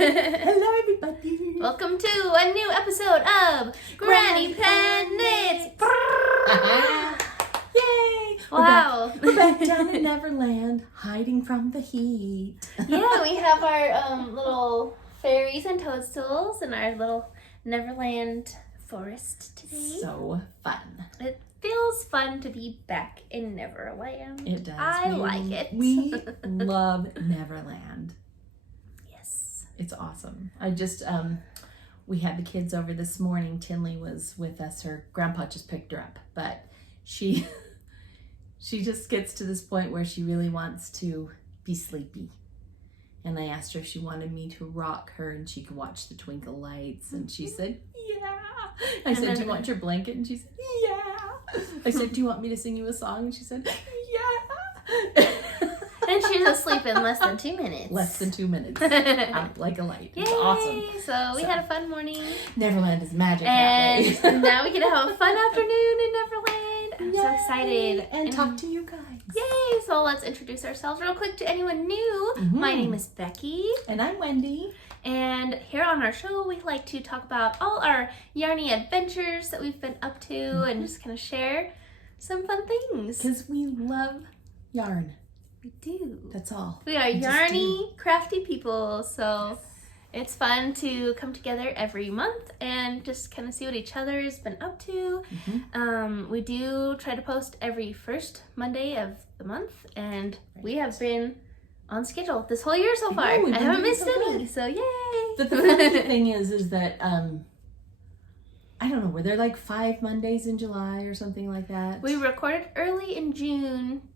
Hello, everybody. Welcome to a new episode of Granny Pen Knits. Yay! Wow. We're back down in Neverland, hiding from the heat. Yeah, we have our little fairies and toadstools in our little Neverland forest today. So fun. It feels fun to be back in Neverland. It does. I like it. We love Neverland. Yes. It's awesome. I just, we had the kids over this morning. Tinley was with us. Her grandpa just picked her up, but she just gets to this point where she really wants to be sleepy. And I asked her if she wanted me to rock her and she could watch the twinkle lights. And she said, yeah. I said, do you want your blanket? And she said, yeah. I said, do you want me to sing you a song? And she said, yeah. And she's asleep in less than 2 minutes. Less than 2 minutes. Out like a light. Yay! It's awesome. So we had a fun morning. Neverland is magic. And now we get to have a fun afternoon in Neverland. I'm so excited. And talk to you guys. Yay! So let's introduce ourselves real quick to anyone new. My name is Becky. And I'm Wendy. And here on our show, we like to talk about all our yarny adventures that we've been up to and just kind of share some fun things. Because we love yarn. We do. That's all. We are yarny, crafty people. So it's fun to come together every month and just kind of see what each other has been up to. We do try to post every first Monday of the month. And we have been on schedule this whole year so far. I haven't missed any, so yay! But the funny thing is that, I don't know, were there like 5 Mondays in July or something like that? We recorded early in June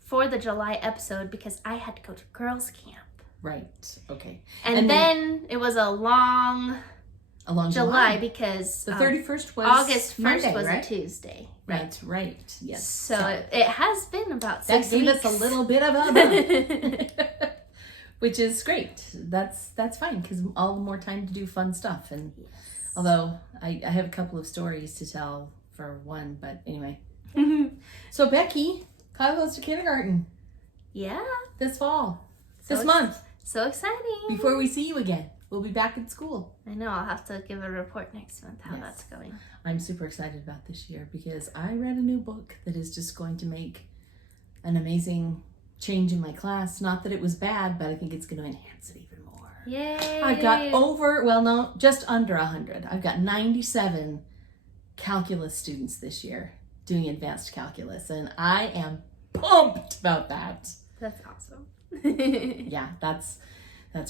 for the July episode because I had to go to girls' camp. Right, okay. And then it was a long July because the 31st was August 1st Monday, was right? a Tuesday. Right, right, yes. So it has been about 6 that gave weeks. us a little bit of a which is great. That's fine because all the more time to do fun stuff. And although I have a couple of stories to tell for one, but anyway. So Becky, Kyle goes to kindergarten. Yeah. This fall. This month. So exciting. Before we see you again. We'll be back in school. I know. I'll have to give a report next month how that's going. I'm super excited about this year because I read a new book that is just going to make an amazing change in my class. Not that it was bad, but I think it's going to enhance it even more. Yay! I've got just under 100. I've got 97 calculus students this year doing advanced calculus, and I am pumped about that. That's awesome. Yeah, that's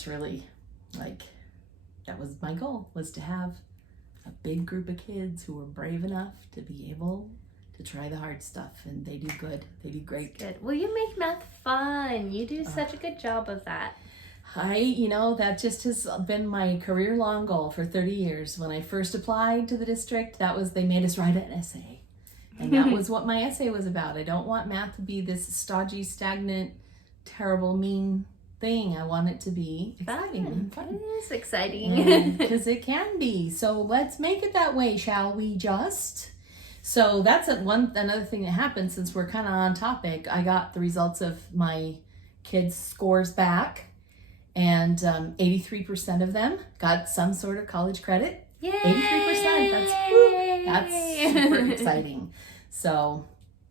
really that was my goal, was to have a big group of kids who were brave enough to be able to try the hard stuff, and they do good. They do great. Good. Well, you make math fun. You do such a good job of that. That just has been my career-long goal for 30 years. When I first applied to the district, they made us write an essay. And that was what my essay was about. I don't want math to be this stodgy, stagnant, terrible, mean thing. I want it to be exciting and fun. It is exciting. Because it can be. So let's make it that way, shall we just? So that's another thing that happened since we're kind of on topic. I got the results of my kids' scores back, and 83% of them got some sort of college credit. Yay! 83%. That's super exciting. So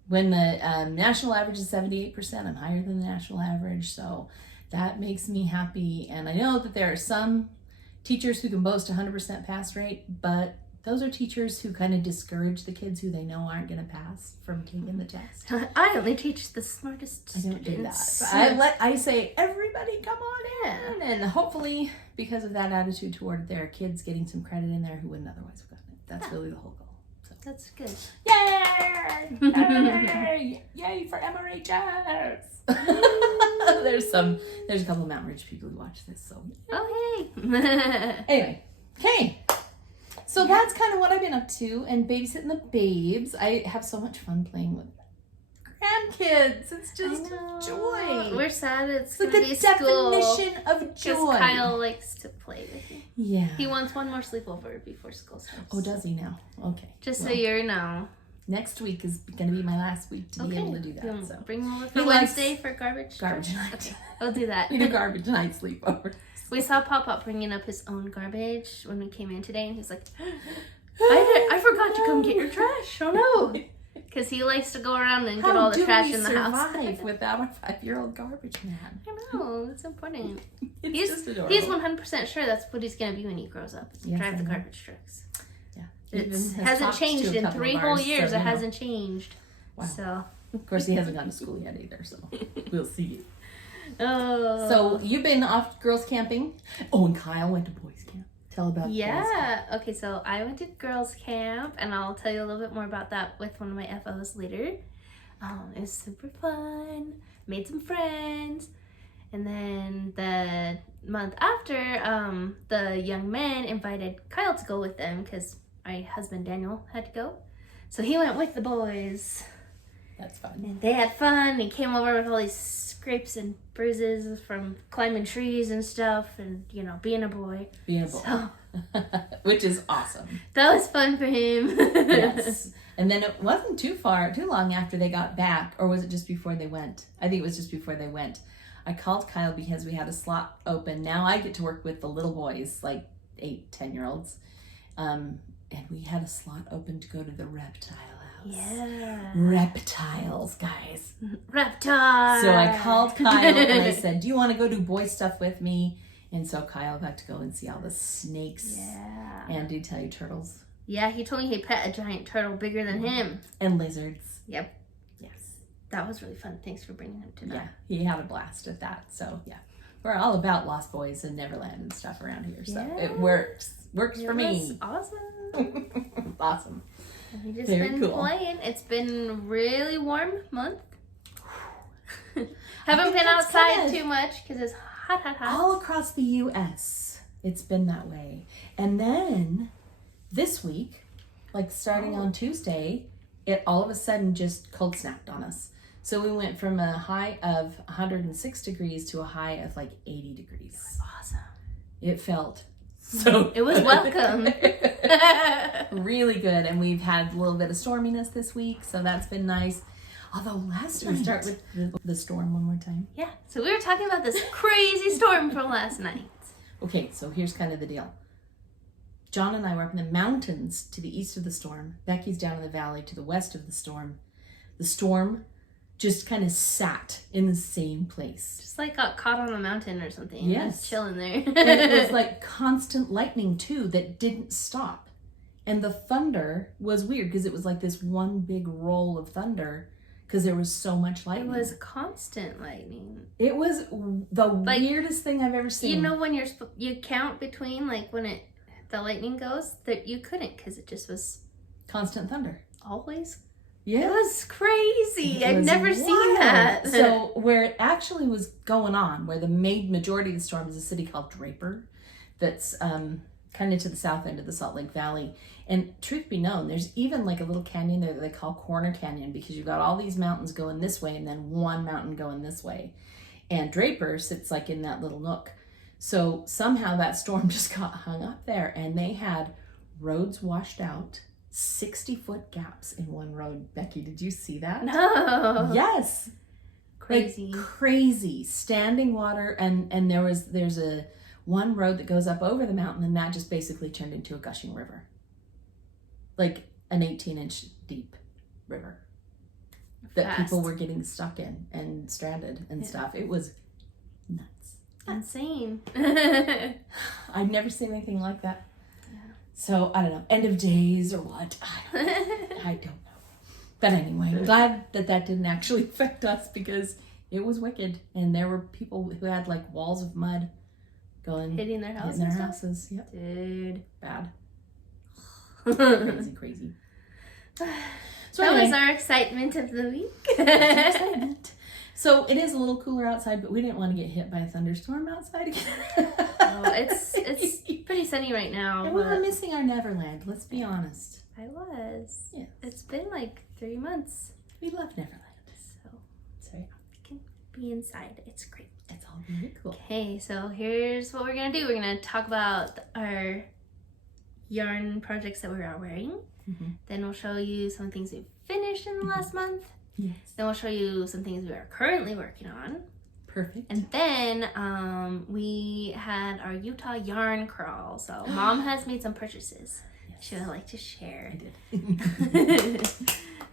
when the national average is 78%, I'm higher than the national average. So that makes me happy. And I know that there are some teachers who can boast 100% pass rate, but those are teachers who kind of discourage the kids who they know aren't going to pass from taking the test. I only teach the smartest students. I don't do that. I say, everybody come on in. And hopefully, because of that attitude toward their kids getting some credit in there who wouldn't otherwise have gotten it. That's really the whole goal. So. That's good. Yay! Yay! Yay for MRHS! There's a couple of Mountain Ridge people who watch this, so. Oh, hey! Anyway, okay. So that's kind of what I've been up to, and babysitting the babes. I have so much fun playing with grandkids. It's just joy. We're sad it's like going to the be school. definition of joy. Because Kyle likes to play with you. Yeah. He wants one more sleepover before school starts. Oh, does he now? Okay. Just so you know. Next week is going to be my last week to be able to do that. So bring them over for Wednesday for garbage night. Okay, we'll do that. We do garbage night sleepover. We saw Pop bringing up his own garbage when we came in today, and he's like, I forgot to come get your trash. Oh no. Because he likes to go around and get all the trash in the house. How do we survive without a 5-year-old garbage man? I know, it's important. It's just adorable. He's 100% sure that's what he's going to be when he grows up. Drive the garbage trucks. Yeah. It hasn't changed in 3 whole years. So it hasn't changed. Wow. So. Of course, he hasn't gone to school yet either, so we'll see. Oh. So you've been off girls camping. Oh, and Kyle went to boys camp. Tell about boys camp. Okay, so I went to girls camp, and I'll tell you a little bit more about that with one of my FOs later. It was super fun. Made some friends. And then the month after, the young men invited Kyle to go with them because my husband Daniel had to go. So he went with the boys. That's fun. And they had fun. He came over with all these scrapes and bruises from climbing trees and stuff, and being a boy. Being a boy. So, which is awesome. That was fun for him. Yes. And then it wasn't too long after they got back, or was it just before they went? I think it was just before they went. I called Kyle because we had a slot open. Now I get to work with the little boys, like 8-10-year-olds. And we had a slot open to go to the reptile house. Yeah. Reptiles, guys. Reptiles. So I called Kyle and I said, do you want to go do boy stuff with me? And so Kyle got to go and see all the snakes. Yeah. And did he tell you turtles? Yeah, he told me he pet a giant turtle bigger than him. And lizards. Yep. Yes. That was really fun. Thanks for bringing him to that. Yeah, he had a blast at that. So, yeah. We're all about Lost Boys and Neverland and stuff around here. So it works. Works for me. Awesome. Awesome. We've just been playing. It's been really warm month. Haven't been outside too much because it's hot. All across the U.S. it's been that way. And then this week, like starting on Tuesday, it all of a sudden just cold snapped on us. So we went from a high of 106 degrees to a high of like 80 degrees. It was awesome. It felt so it was welcome. Really good. And we've had a little bit of storminess this week, so that's been nice. Although last night, start with the storm one more time. Yeah. So we were talking about this crazy storm from last night. Okay, so here's kind of the deal. John and I were up in the mountains to the east of the storm. Becky's down in the valley to the west of the storm. The storm just kind of sat in the same place. Just like got caught on a mountain or something. Yes. Just chilling there. And it was like constant lightning too that didn't stop. And the thunder was weird because it was like this one big roll of thunder because there was so much lightning. It was constant lightning. It was the weirdest thing I've ever seen. You know when you count between like when the lightning goes, that you couldn't because it just was constant thunder. Always. Yeah. It was crazy. I've never seen that. So where it actually was going on, where the majority of the storm is a city called Draper that's kind of to the south end of the Salt Lake Valley. And truth be known, there's even like a little canyon there that they call Corner Canyon because you've got all these mountains going this way and then one mountain going this way. And Draper sits like in that little nook. So somehow that storm just got hung up there and they had roads washed out. 60-foot gaps in one road. Becky, did you see that? No. Yes. Crazy. Like, crazy. Standing water and there's a one road that goes up over the mountain and that just basically turned into a gushing river. Like an 18-inch deep river. That people were getting stuck in and stranded and stuff. It was nuts. Insane. I've never seen anything like that. So, I don't know, end of days or what? I don't know. But anyway, I'm glad that didn't actually affect us because it was wicked. And there were people who had like walls of mud hitting their houses. Hitting their houses, yep. Dude. Bad. Crazy. So that anyway, was our excitement of the week. Excitement. So it is a little cooler outside, but we didn't want to get hit by a thunderstorm outside again. It's pretty sunny right now. And we were missing our Neverland, let's be honest. I was. Yes. It's been like 3 months. We love Neverland. So we can be inside. It's great. It's all really cool. Okay, so here's what we're going to do. We're going to talk about our yarn projects that we are wearing. Then we'll show you some things we've finished in the last month. Yes. Then we'll show you some things we are currently working on. Perfect. And then we had our Utah yarn crawl. So Mom has made some purchases. Yes. She would like to share. I did.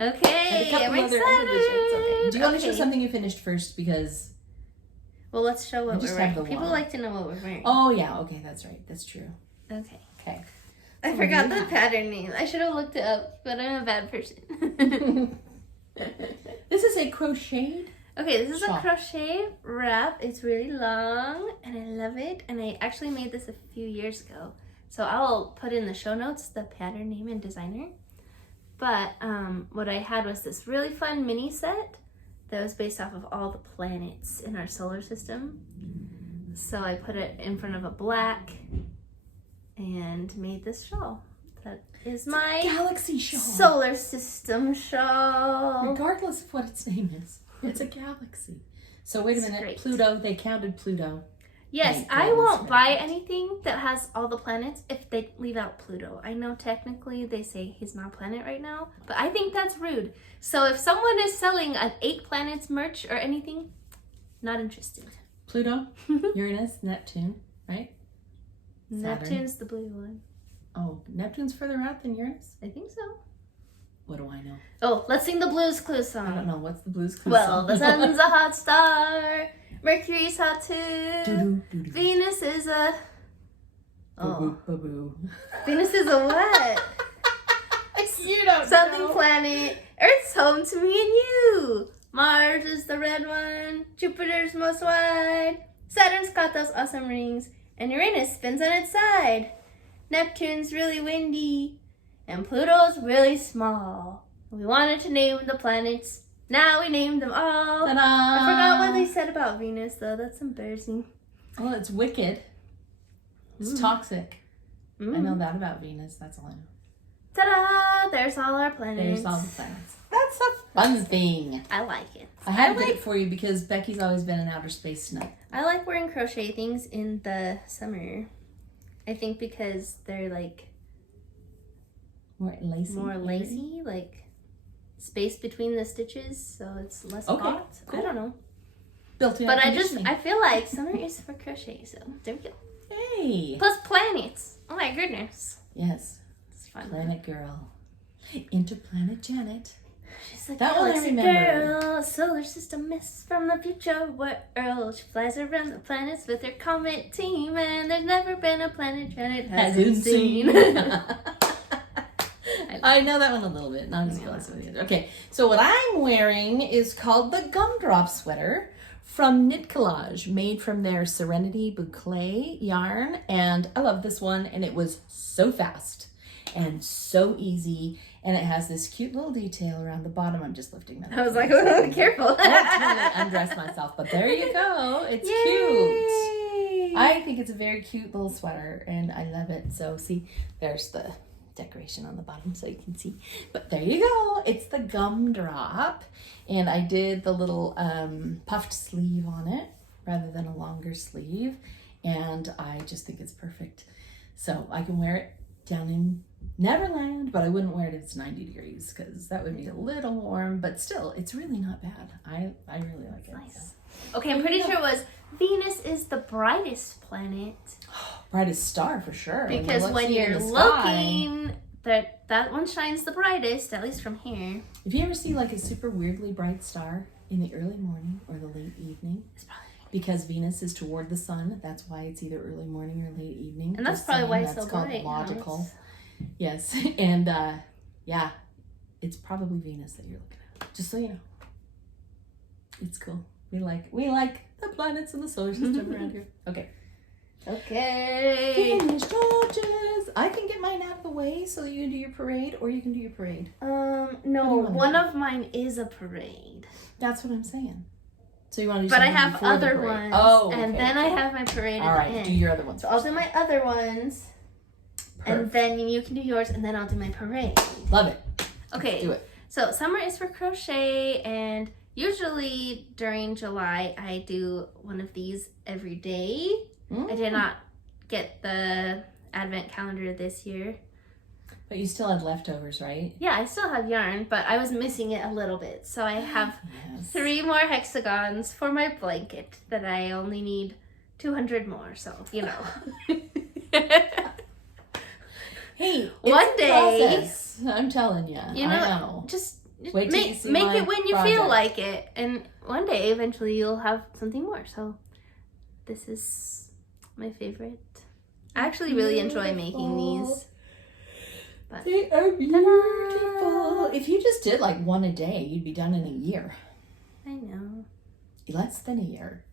Okay, I'm excited. Okay. Do you want to show something you finished first? Because... Well, let's show what we're wearing. People like to know what we're wearing. Oh, yeah. Okay, that's right. That's true. Okay. Okay. I forgot the pattern name. I should have looked it up, but I'm a bad person. This is a crocheted. Okay, this is a crochet wrap. It's really long, and I love it. And I actually made this a few years ago. So I'll put in the show notes the pattern name and designer. But what I had was this really fun mini set that was based off of all the planets in our solar system. So I put it in front of a black and made this shawl. That is my galaxy shawl. Solar system shawl. Regardless of what its name is, it's a galaxy. So wait a minute, great. Pluto, they counted Pluto. Yes, I won't buy anything that has all the planets if they leave out Pluto. I know technically they say he's not a planet right now, but I think that's rude. So if someone is selling an 8 planets merch or anything, not interested. Pluto, Uranus, Neptune, right? Saturn. Neptune's the blue one. Oh, Neptune's further out than Uranus? I think so. What do I know? Oh, let's sing the Blues Clues song. I don't know. What's the Blues Clues song? Well, the sun's a hot star. Mercury's hot too. Venus is a... Oh. Ba-boo. Venus is a what? You don't Something know. Planet. Earth's home to me and you. Mars is the red one. Jupiter's most wide. Saturn's got those awesome rings. And Uranus spins on its side. Neptune's really windy. And Pluto's really small. We wanted to name the planets. Now we named them all. Ta-da! I forgot what they said about Venus, though. That's embarrassing. Well, it's wicked. It's toxic. I know that about Venus. That's all I know. Ta-da! There's all our planets. There's all the planets. That's a fun thing. I like it. I had to get it for you because Becky's always been an outer space nut. I like wearing crochet things in the summer. I think because they're like... More lacy? Like space between the stitches, so it's less hot. Cool. I don't know. Built-in But I feel like summer is for crochet, so there we go. Hey! Plus planets. Oh my goodness. Yes. It's fun. Planet girl. Interplanet Janet. She's like that one I remember. Girl, solar system miss from the future world. She flies around the planets with her comet team, and there's never been a planet Janet hasn't seen. I know that one a little bit, not as well as some of the others. Okay, so what I'm wearing is called the Gumdrop sweater from Knit Collage, made from their Serenity Boucle yarn, and I love this one, and it was so fast and so easy, and it has this cute little detail around the bottom. I'm just lifting that up. I was like, oh, careful. I totally undressed myself, but there you go. It's cute. I think it's a very cute little sweater, and I love it. So see, there's the decoration on the bottom so you can see, but there you go. It's the Gumdrop, and I did the little puffed sleeve on it rather than a longer sleeve, and I just think it's perfect. So I can wear it down in Neverland, but I wouldn't wear it if it's 90 degrees because that would be a little warm, but still it's really not bad. I really like it. Nice. Okay, I'm pretty sure it was Venus is the brightest planet. Brightest star for sure. Because when you're looking, that one shines the brightest, at least from here. If you ever see like a super weirdly bright star in the early morning or the late evening, it's probably because Venus is toward the sun. That's why it's either early morning or late evening. And that's probably why it's so bright. That's called logical. Yes, and yeah, it's probably Venus that you're looking at. Just so you know, it's cool. We like the planets in the solar system around here. Okay. Finished Georges. I can get mine out of the way so that you can do your parade, or you can do your parade. No, one of mine is a parade. That's what I'm saying. So you want to do but I something have before other the parade. ones. Oh, and then I have my parade All at right, the end. do your other ones. So I'll do my other ones. And then you can do yours, and then I'll do my parade. Love it. Okay. Let's do it. So summer is for crochet, and usually during July, I do one of these every day. I did not get the advent calendar this year. But you still had leftovers, right? Yeah, I still have yarn, but I was missing it a little bit. So I have 3 more hexagons for my blanket that I only need 200 more. So, you know. Hey, one day, process. I'm telling you. You know. Just Wait till you make see it my when you project. feel like it. And one day, eventually, you'll have something more. So this is my favorite. I actually really enjoy making these. But They are beautiful. If you just did like one a day, you'd be done in a year. I know. Less than a year.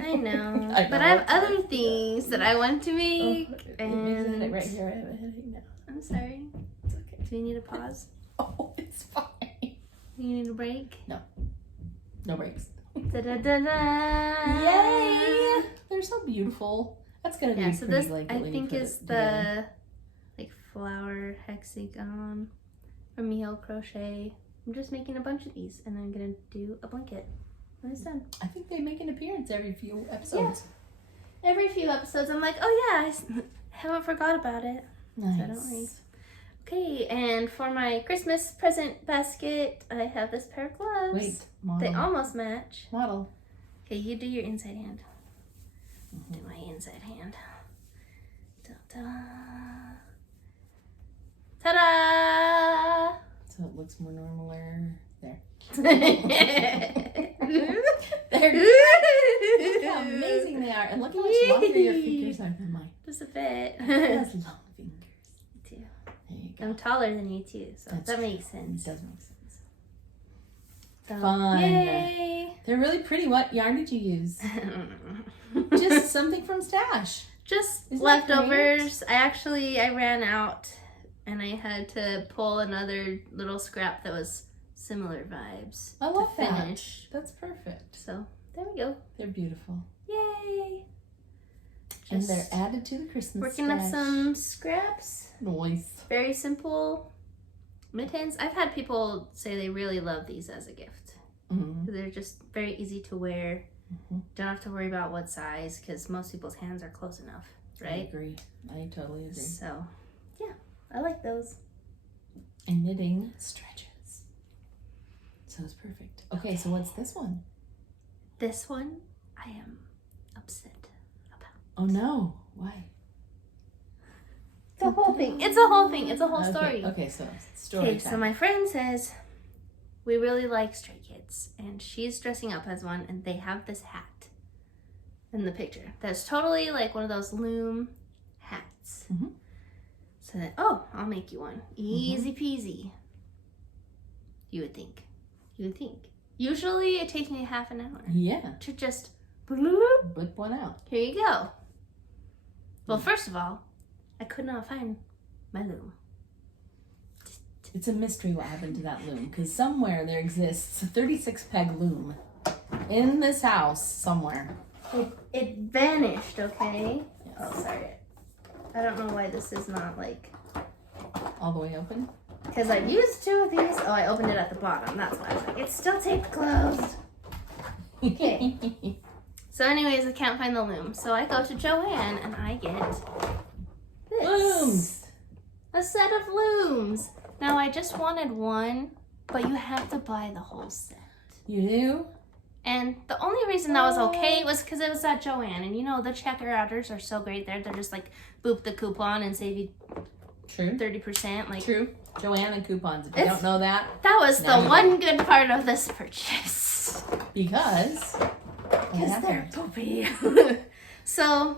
I know. I But know. I have other things that I want to make. And right here. I have a headache now. I'm sorry. It's okay. Do you need a pause? Oh, it's fine. You need a break? No breaks. Da-da-da-da! Yay! They're so beautiful. That's gonna be Yeah, a so pretty this blanket I when you think put is it together. the like flower hexagon from Mijo Crochet. I'm just making a bunch of these and I'm gonna do a blanket when it's done. I think they make an appearance every few episodes. Every few episodes I'm like, oh yeah, haven't forgot about it. Nice. So don't worry. Okay, and for my Christmas present basket, I have this pair of gloves. Wait, model. They almost match. Model. Okay, you do your inside hand. Do my inside hand. Ta-da! Ta-da! So it looks more normaler. There. They're Look how amazing they are. And look how much longer your fingers are than mine. Just a bit. He has long fingers. Me too. There you go. I'm taller than you too, so That's that true. makes sense. It does make sense. So, Fun. Yay! They're really pretty. What yarn did you use? Just something from Stash. Just Isn't that leftovers. I ran out and I had to pull another little scrap that was similar vibes. I love to that. finish. That's perfect. So there we go. They're beautiful. Yay! And Just they're added to the Christmas working up stash. some scraps. Nice. Very simple mittens. I've had people say they really love these as a gift. Mm-hmm. They're just very easy to wear. Mm-hmm. Don't have to worry about what size because most people's hands are close enough, I right? agree. I totally agree. So, yeah, I like those. And knitting stretches. So it's perfect. Okay, so what's this one? This one, I am upset about. Oh no. Why? The whole thing. It's a whole thing. It's a whole story. Okay, so story Okay, time. so my friend says we really like Stray Kids, and she's dressing up as one, and they have this hat in the picture that's totally like one of those Loom hats. Mhm. So that, oh, I'll make you one. Easy peasy. You would think. You would think. Usually it takes me half an hour Yeah. to just bloop, Blip one out. here you go. Well, first of all, I could not find my loom. It's a mystery what happened to that loom, because somewhere there exists a 36 peg loom in this house somewhere. It vanished, okay? Yes. Oh, sorry. I don't know why this is not like... All the way open. Because I've used 2 of these. Oh, I opened it at the bottom. That's why I was like, it's still taped closed. Okay. So anyways, I can't find the loom. So I go to Joanne and I get this. Looms. A set of looms. Now I just wanted one, but you have to buy the whole set. You do? And the only reason that was okay was because it was at Joanne. And you know, the checker-outers are so great there. They're just like, boop the coupon and save you True. 30%. Like, True. Joanne and coupons. If you don't know that, that was Now the you one good part of this purchase. because They're poopy. So,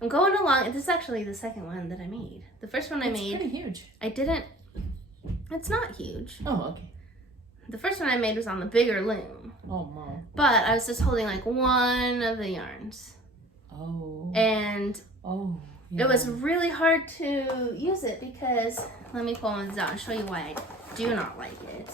I'm going along. This is actually the second one that I made. The first one I it's made, pretty huge. I didn't, it's not huge. Oh, okay. The first one I made was on the bigger loom. Oh, Mom. But I was just holding like one of the yarns. Oh. And Oh. it was really hard to use it because, let me pull this out and show you why I do not like it.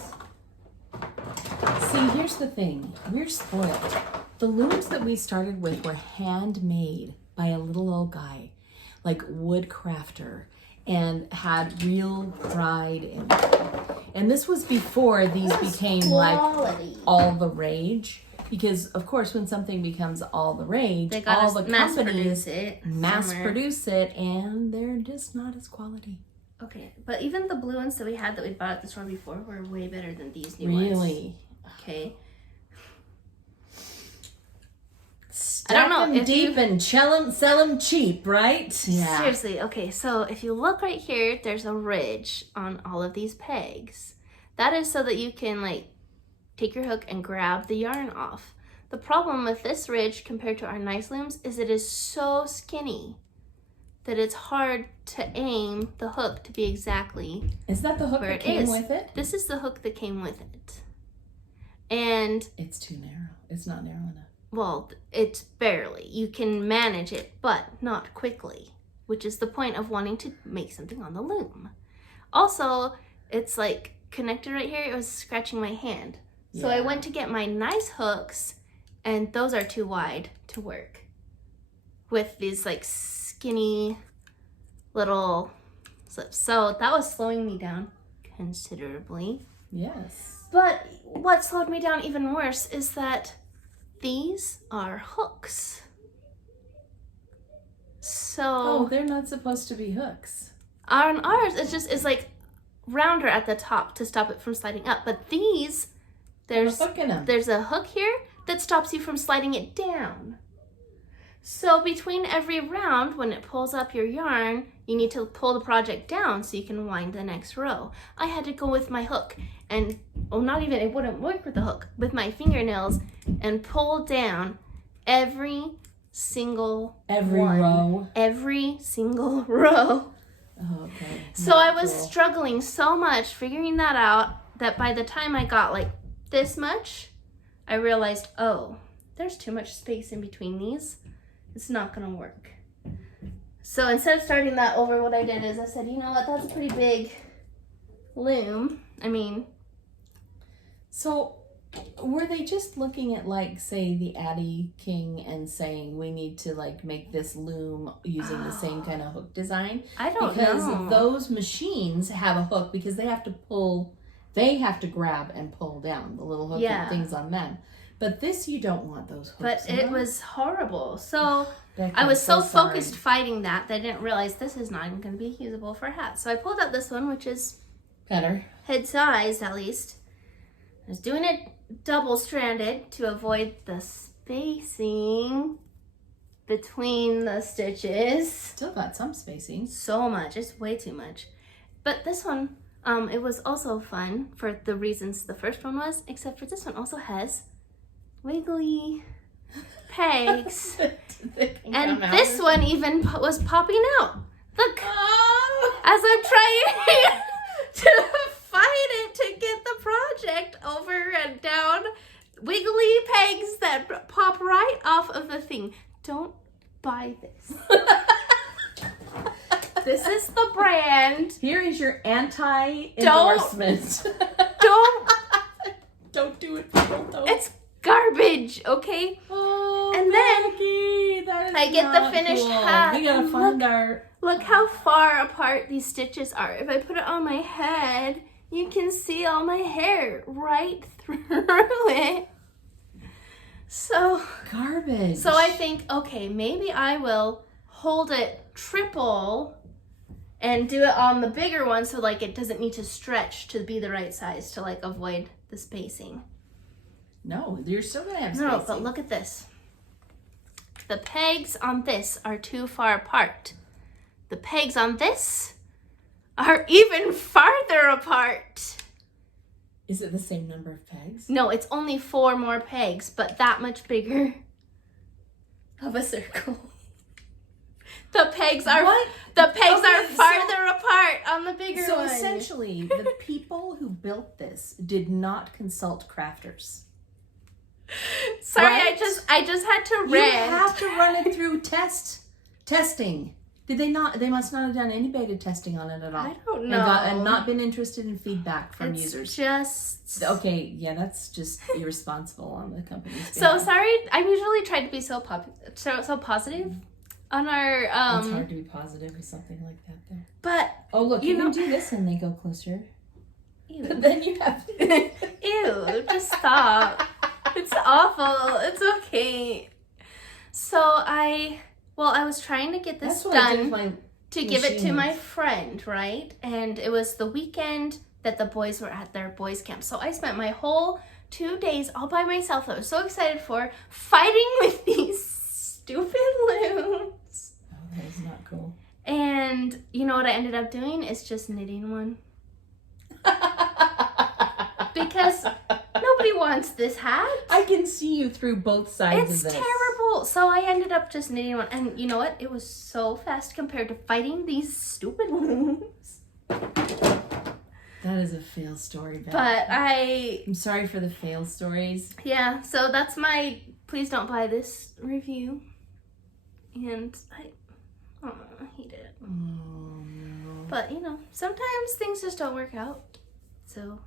See, here's the thing. We're spoiled. The looms that we started with were handmade by a little old guy, like wood crafter, and had real pride in it. And this was before these became Quality. like all the rage. Because of course, when something becomes all the rage, They all gotta the mass companies produce it. mass somewhere. produce it, and they're just not as quality. Okay, but even the blue ones that we had that we bought at the store before were way better than these new ones. Really? Okay. I don't know. If deep and sell them cheap, right? Yeah. Seriously. Okay, so if you look right here, there's a ridge on all of these pegs. That is so that you can like take your hook and grab the yarn off. The problem with this ridge compared to our nice looms is it is so skinny that it's hard to aim the hook to be exactly. Is that the hook that came with it? This is the hook that came with it. And it's too narrow. It's not narrow enough. Well, it's barely. You can manage it, but not quickly, which is the point of wanting to make something on the loom. Also, it's like connected right here. It was scratching my hand. So I went to get my nice hooks, and those are too wide to work with these like skinny little slips. So that was slowing me down considerably. Yes. But what slowed me down even worse is that these are hooks. So they're not supposed to be hooks. On ours, it's like rounder at the top to stop it from sliding up. But these, there's a hook here that stops you from sliding it down. So between every round, when it pulls up your yarn, you need to pull the project down so you can wind the next row. I had to go with my hook and, it wouldn't work with the hook, with my fingernails and pull down every single row. Every single row. Oh, okay. So I was struggling so much figuring that out that by the time I got like this much, I realized, there's too much space in between these. It's not gonna work. So instead of starting that over, what I did is I said, you know what, that's a pretty big loom. So were they just looking at like, say, the Addie King and saying we need to like make this loom using the same kind of hook design? I don't know. Because those machines have a hook because they have to grab and pull down the little hook things on them. But this, you don't want those hooks. But it was horrible. So Becky, I was so focused fighting that I didn't realize this is not even going to be usable for a hat. So I pulled out this one, which is better. Head size, at least. I was doing it double-stranded to avoid the spacing between the stitches. Still got some spacing. So much. It's way too much. But this one, it was also fun for the reasons the first one was, except for this one also has wiggly pegs. And this one even was popping out. Look, as I'm trying to fight it to get the project over and down, wiggly pegs that pop right off of the thing. Don't buy this. This is the brand. Here is your anti-endorsement. Don't do it. Don't. It's garbage, okay? Oh, and Becky, then I get the finished hat. We gotta find Look how far apart these stitches are. If I put it on my head, you can see all my hair right through it. So garbage. So I think, okay, maybe I will hold it triple and do it on the bigger one so like it doesn't need to stretch to be the right size to like avoid the spacing. No, you're still gonna have spacing. No, but look at this. The pegs on this are too far apart. The pegs on this are even farther apart. Is it the same number of pegs? No, it's only 4 more pegs, but that much bigger of a circle. The pegs are farther apart on the bigger one. So essentially, the people who built this did not consult crafters. Sorry, right? I just had to rant. You have to run it through testing. Did they not? They must not have done any beta testing on it at all. I don't know. And not been interested in feedback from users. Just okay. Yeah, that's just irresponsible on the company's behalf. So sorry. I usually try to be so positive on our. It's hard to be positive with something like that, though. But look, you can do this and they go closer. Ew. Then you have to. Ew! Just stop. It's awful. It's okay. So I was trying to get this done. I did with my to give it to my friend, right? And it was the weekend that the boys were at their boys' camp. So I spent my whole 2 days all by myself that I was so excited for, fighting with these stupid looms. Oh, that is not cool. And you know what I ended up doing? Is just knitting one. Because nobody wants this hat. I can see you through both sides of this. It's terrible. So I ended up just knitting one. And you know what? It was so fast compared to fighting these stupid looms. That is a fail story, Beth. But I'm sorry for the fail stories. Yeah, so that's my please don't buy this review. And I hate it. Oh, no. But, you know, sometimes things just don't work out. So.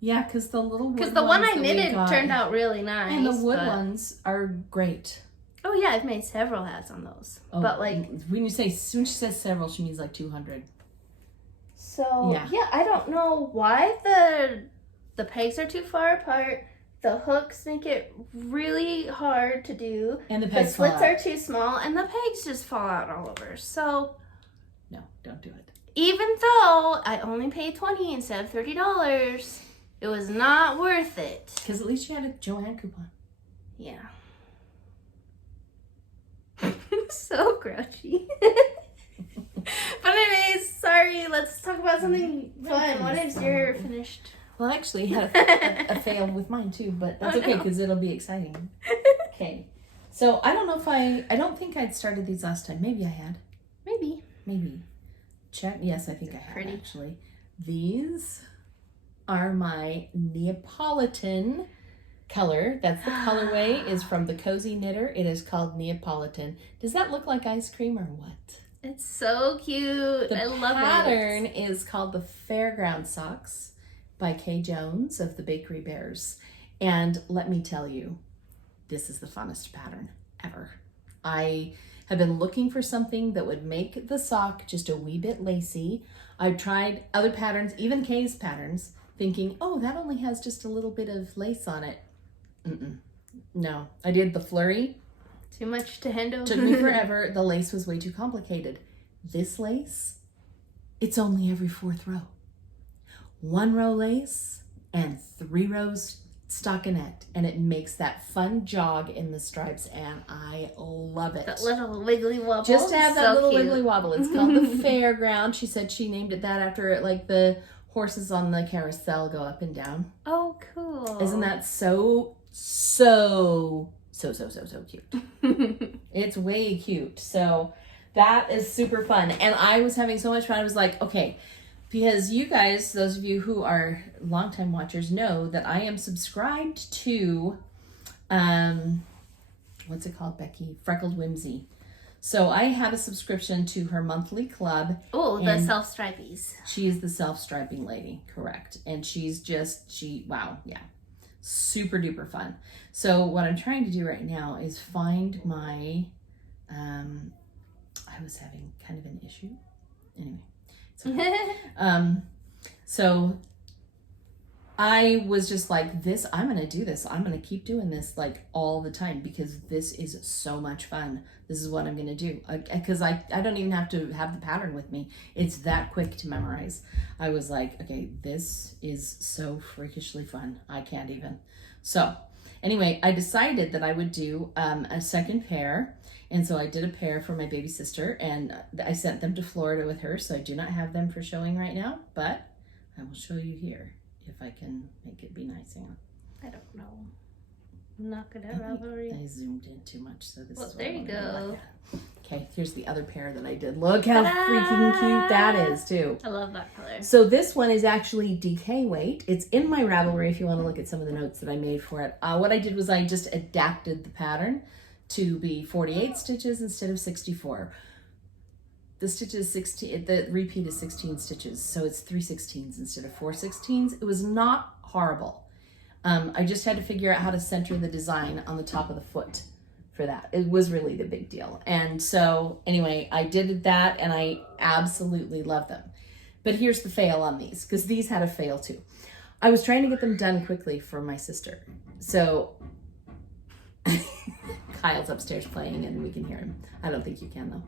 Yeah, because the one I knitted turned out really nice. And the wood ones are great. Oh, yeah, I've made several hats on those. Oh, but, like. When she says several, she means like 200. So, yeah, I don't know why the pegs are too far apart. The hooks make it really hard to do. And the pegs slits are too small, and the pegs just fall out all over. So, no, don't do it. Even though I only paid $20 instead of $30, it was not worth it. Because at least you had a Joanne coupon. Yeah. So grouchy. But anyways, sorry, let's talk about something fun. What is your finished? Well, I actually had a fail with mine too, but that's okay because it'll be exciting. Okay. So I don't know if I don't think I'd started these last time. Maybe I had. Maybe. Check. Yes, I think I have pretty. Actually. These are my Neapolitan color. That's the colorway is from the Cozy Knitter. It is called Neapolitan. Does that look like ice cream or what? It's so cute. I love it. The pattern is called the Fairground Socks by Kay Jones of the Bakery Bears. And let me tell you, this is the funnest pattern ever. I have been looking for something that would make the sock just a wee bit lacy. I've tried other patterns, even Kay's patterns, thinking, oh, that only has just a little bit of lace on it. No, I did the flurry. Too much to handle. Took me forever. The lace was way too complicated. This lace, it's only every 4th row. 1 row lace and 3 rows stockinette, and it makes that fun jog in the stripes, and I love it. That little wiggly wobble. Just to have that little cute. wiggly wobble. It's called the Fairground. She said she named it that after like the horses on the carousel go up and down. Oh, cool. Isn't that so cute? It's way cute. So that is super fun. And I was having so much fun. I was like, okay, because you guys, those of you who are longtime watchers, know that I am subscribed to, what's it called, Becky? Freckled Whimsy. So I have a subscription to her monthly club. Oh, the self-stripies. She's the self-striping lady, correct. And wow, yeah. Super duper fun. So what I'm trying to do right now is find my, I was having kind of an issue. Anyway, it's okay. So I was just like, I'm going to do this. I'm going to keep doing this like all the time because this is so much fun. This is what I'm going to do. Because I don't even have to have the pattern with me. It's that quick to memorize. I was like, okay, this is so freakishly fun. I can't even. So anyway, I decided that I would do a second pair. And so I did a pair for my baby sister, and I sent them to Florida with her. So I do not have them for showing right now, but I will show you here if I can make it be nice. Hang on. I don't know. I'm not good at Ravelry. I zoomed in too much, so this is there you go. Okay, here's the other pair that I did. Look how freaking cute that is, too. I love that color. So this one is actually DK weight. It's in my Ravelry if you want to look at some of the notes that I made for it. What I did was I just adapted the pattern to be 48 stitches instead of 64. The stitch is 16, the repeat is 16 stitches, so it's 3/16 instead of 4/16. It was not horrible. I just had to figure out how to center the design on the top of the foot for that. It was really the big deal. And so anyway, I did that and I absolutely love them. But here's the fail on these, because these had a fail too. I was trying to get them done quickly for my sister. So Kyle's upstairs playing and we can hear him. I don't think you can though.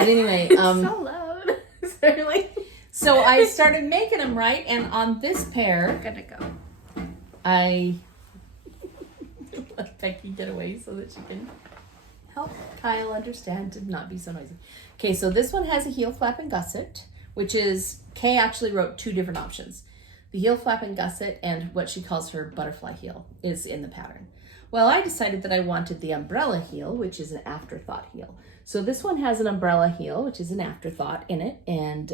But anyway, It's so loud. Sorry. So I started making them, right? And on this pair, Gotta go. I let Becky get away so that she can help Kyle understand to not be so noisy. Okay, so this one has a heel flap and gusset, which is, Kay actually wrote 2 different options. The heel flap and gusset and what she calls her butterfly heel is in the pattern. Well, I decided that I wanted the umbrella heel, which is an afterthought heel. So this one has an umbrella heel, which is an afterthought in it. And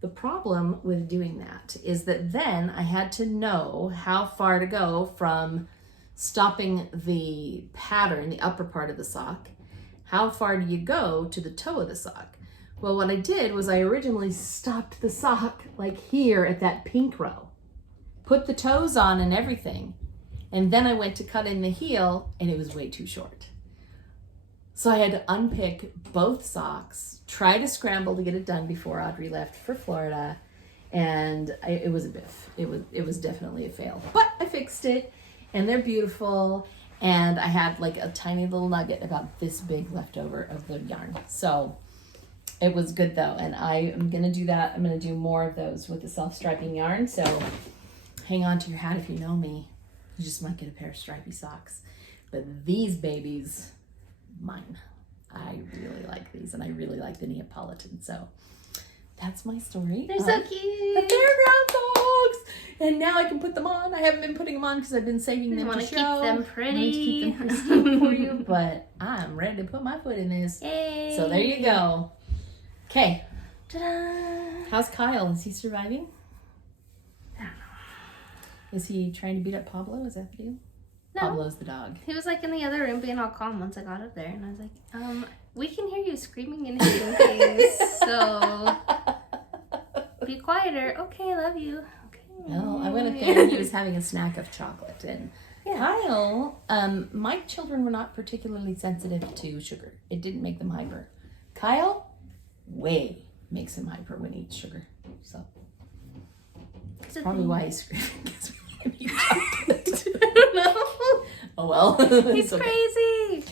the problem with doing that is that then I had to know how far to go from stopping the pattern, the upper part of the sock. How far do you go to the toe of the sock? Well, what I did was I originally stopped the sock like here at that pink row, put the toes on and everything, and then I went to cut in the heel and it was way too short. So I had to unpick both socks, try to scramble to get it done before Audrey left for Florida, and it was a biff. It was definitely a fail, but I fixed it and they're beautiful. And I had like a tiny little nugget about this big left over of the yarn. So it was good though. And I am going to do that. I'm going to do more of those with the self-striping yarn. So hang on to your hat if you know me. You just might get a pair of stripy socks. But these babies, mine. I really like these and I really like the Neapolitan. So that's my story. They're so cute. The Fairground socks. And now I can put them on. I haven't been putting them on because I've been saving them to show. Keep them pretty. I want to keep them pristine for you, but I'm ready to put my foot in this. Yay. So there you go. Okay. Ta-da. How's Kyle? Is he surviving? I don't know. Is he trying to beat up Pablo? Is that the deal? No. Pablo's the dog. He was like in the other room being all calm once I got up there, and I was like, we can hear you screaming and hitting things, so be quieter. Okay, I love you. Okay. Well, I went up there and he was having a snack of chocolate. And Yeah. Kyle, my children were not particularly sensitive to sugar. It didn't make them hyper. Kyle, way makes him hyper when he eats sugar. So that's probably why he's screaming because we let him eat chocolate. I don't know. Oh well. He's okay. crazy.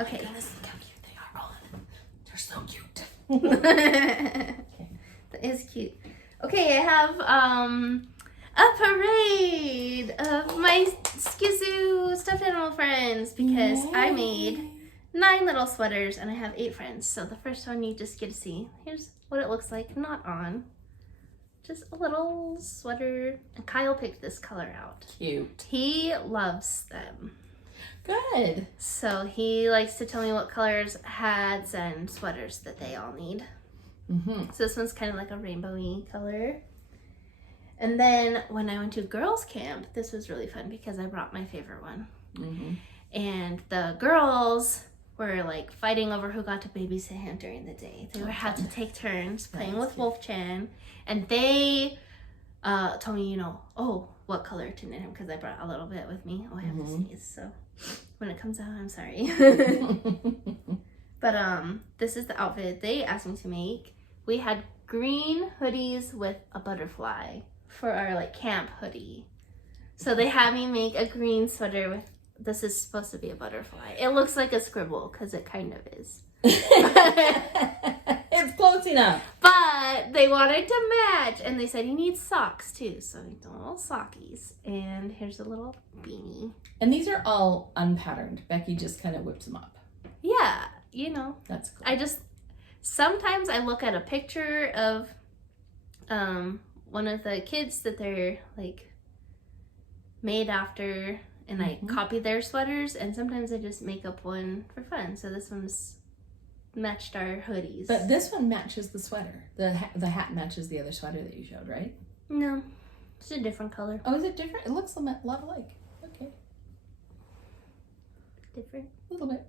Okay. Goodness, look how cute they are on. They're so cute. That is cute. Okay, I have a parade of my Skzoo stuffed animal friends because I made 9 little sweaters and I have 8 friends. So the first one you just get to see. Here's what it looks like, not on. Just a little sweater. And Kyle picked this color out. Cute. He loves them. Good. So he likes to tell me what colors, hats, and sweaters that they all need. Mm-hmm. So this one's kind of like a rainbowy color. And then when I went to girls camp, this was really fun because I brought my favorite one. Mm-hmm. And the girls were like fighting over who got to babysit him during the day. They had to take turns playing with Wolf-chan. And they told me, what color to knit him because I brought a little bit with me. Oh, I have to sneeze, so when it comes out, I'm sorry. But this is the outfit they asked me to make. We had green hoodies with a butterfly for our like camp hoodie. So they had me make a green sweater with, this is supposed to be a butterfly. It looks like a scribble because it kind of is. It's close enough. But they wanted to match and they said you need socks too. So we did little sockies. And here's a little beanie. And these are all unpatterned. Becky just kind of whips them up. Yeah, That's cool. Sometimes I look at a picture of one of the kids that they're like made after and I copy their sweaters, and sometimes I just make up one for fun. So this one's matched our hoodies. But this one matches the sweater. The hat matches the other sweater that you showed, right? No, it's a different color. Oh, is it different? It looks a lot alike. Okay. Different. A little bit.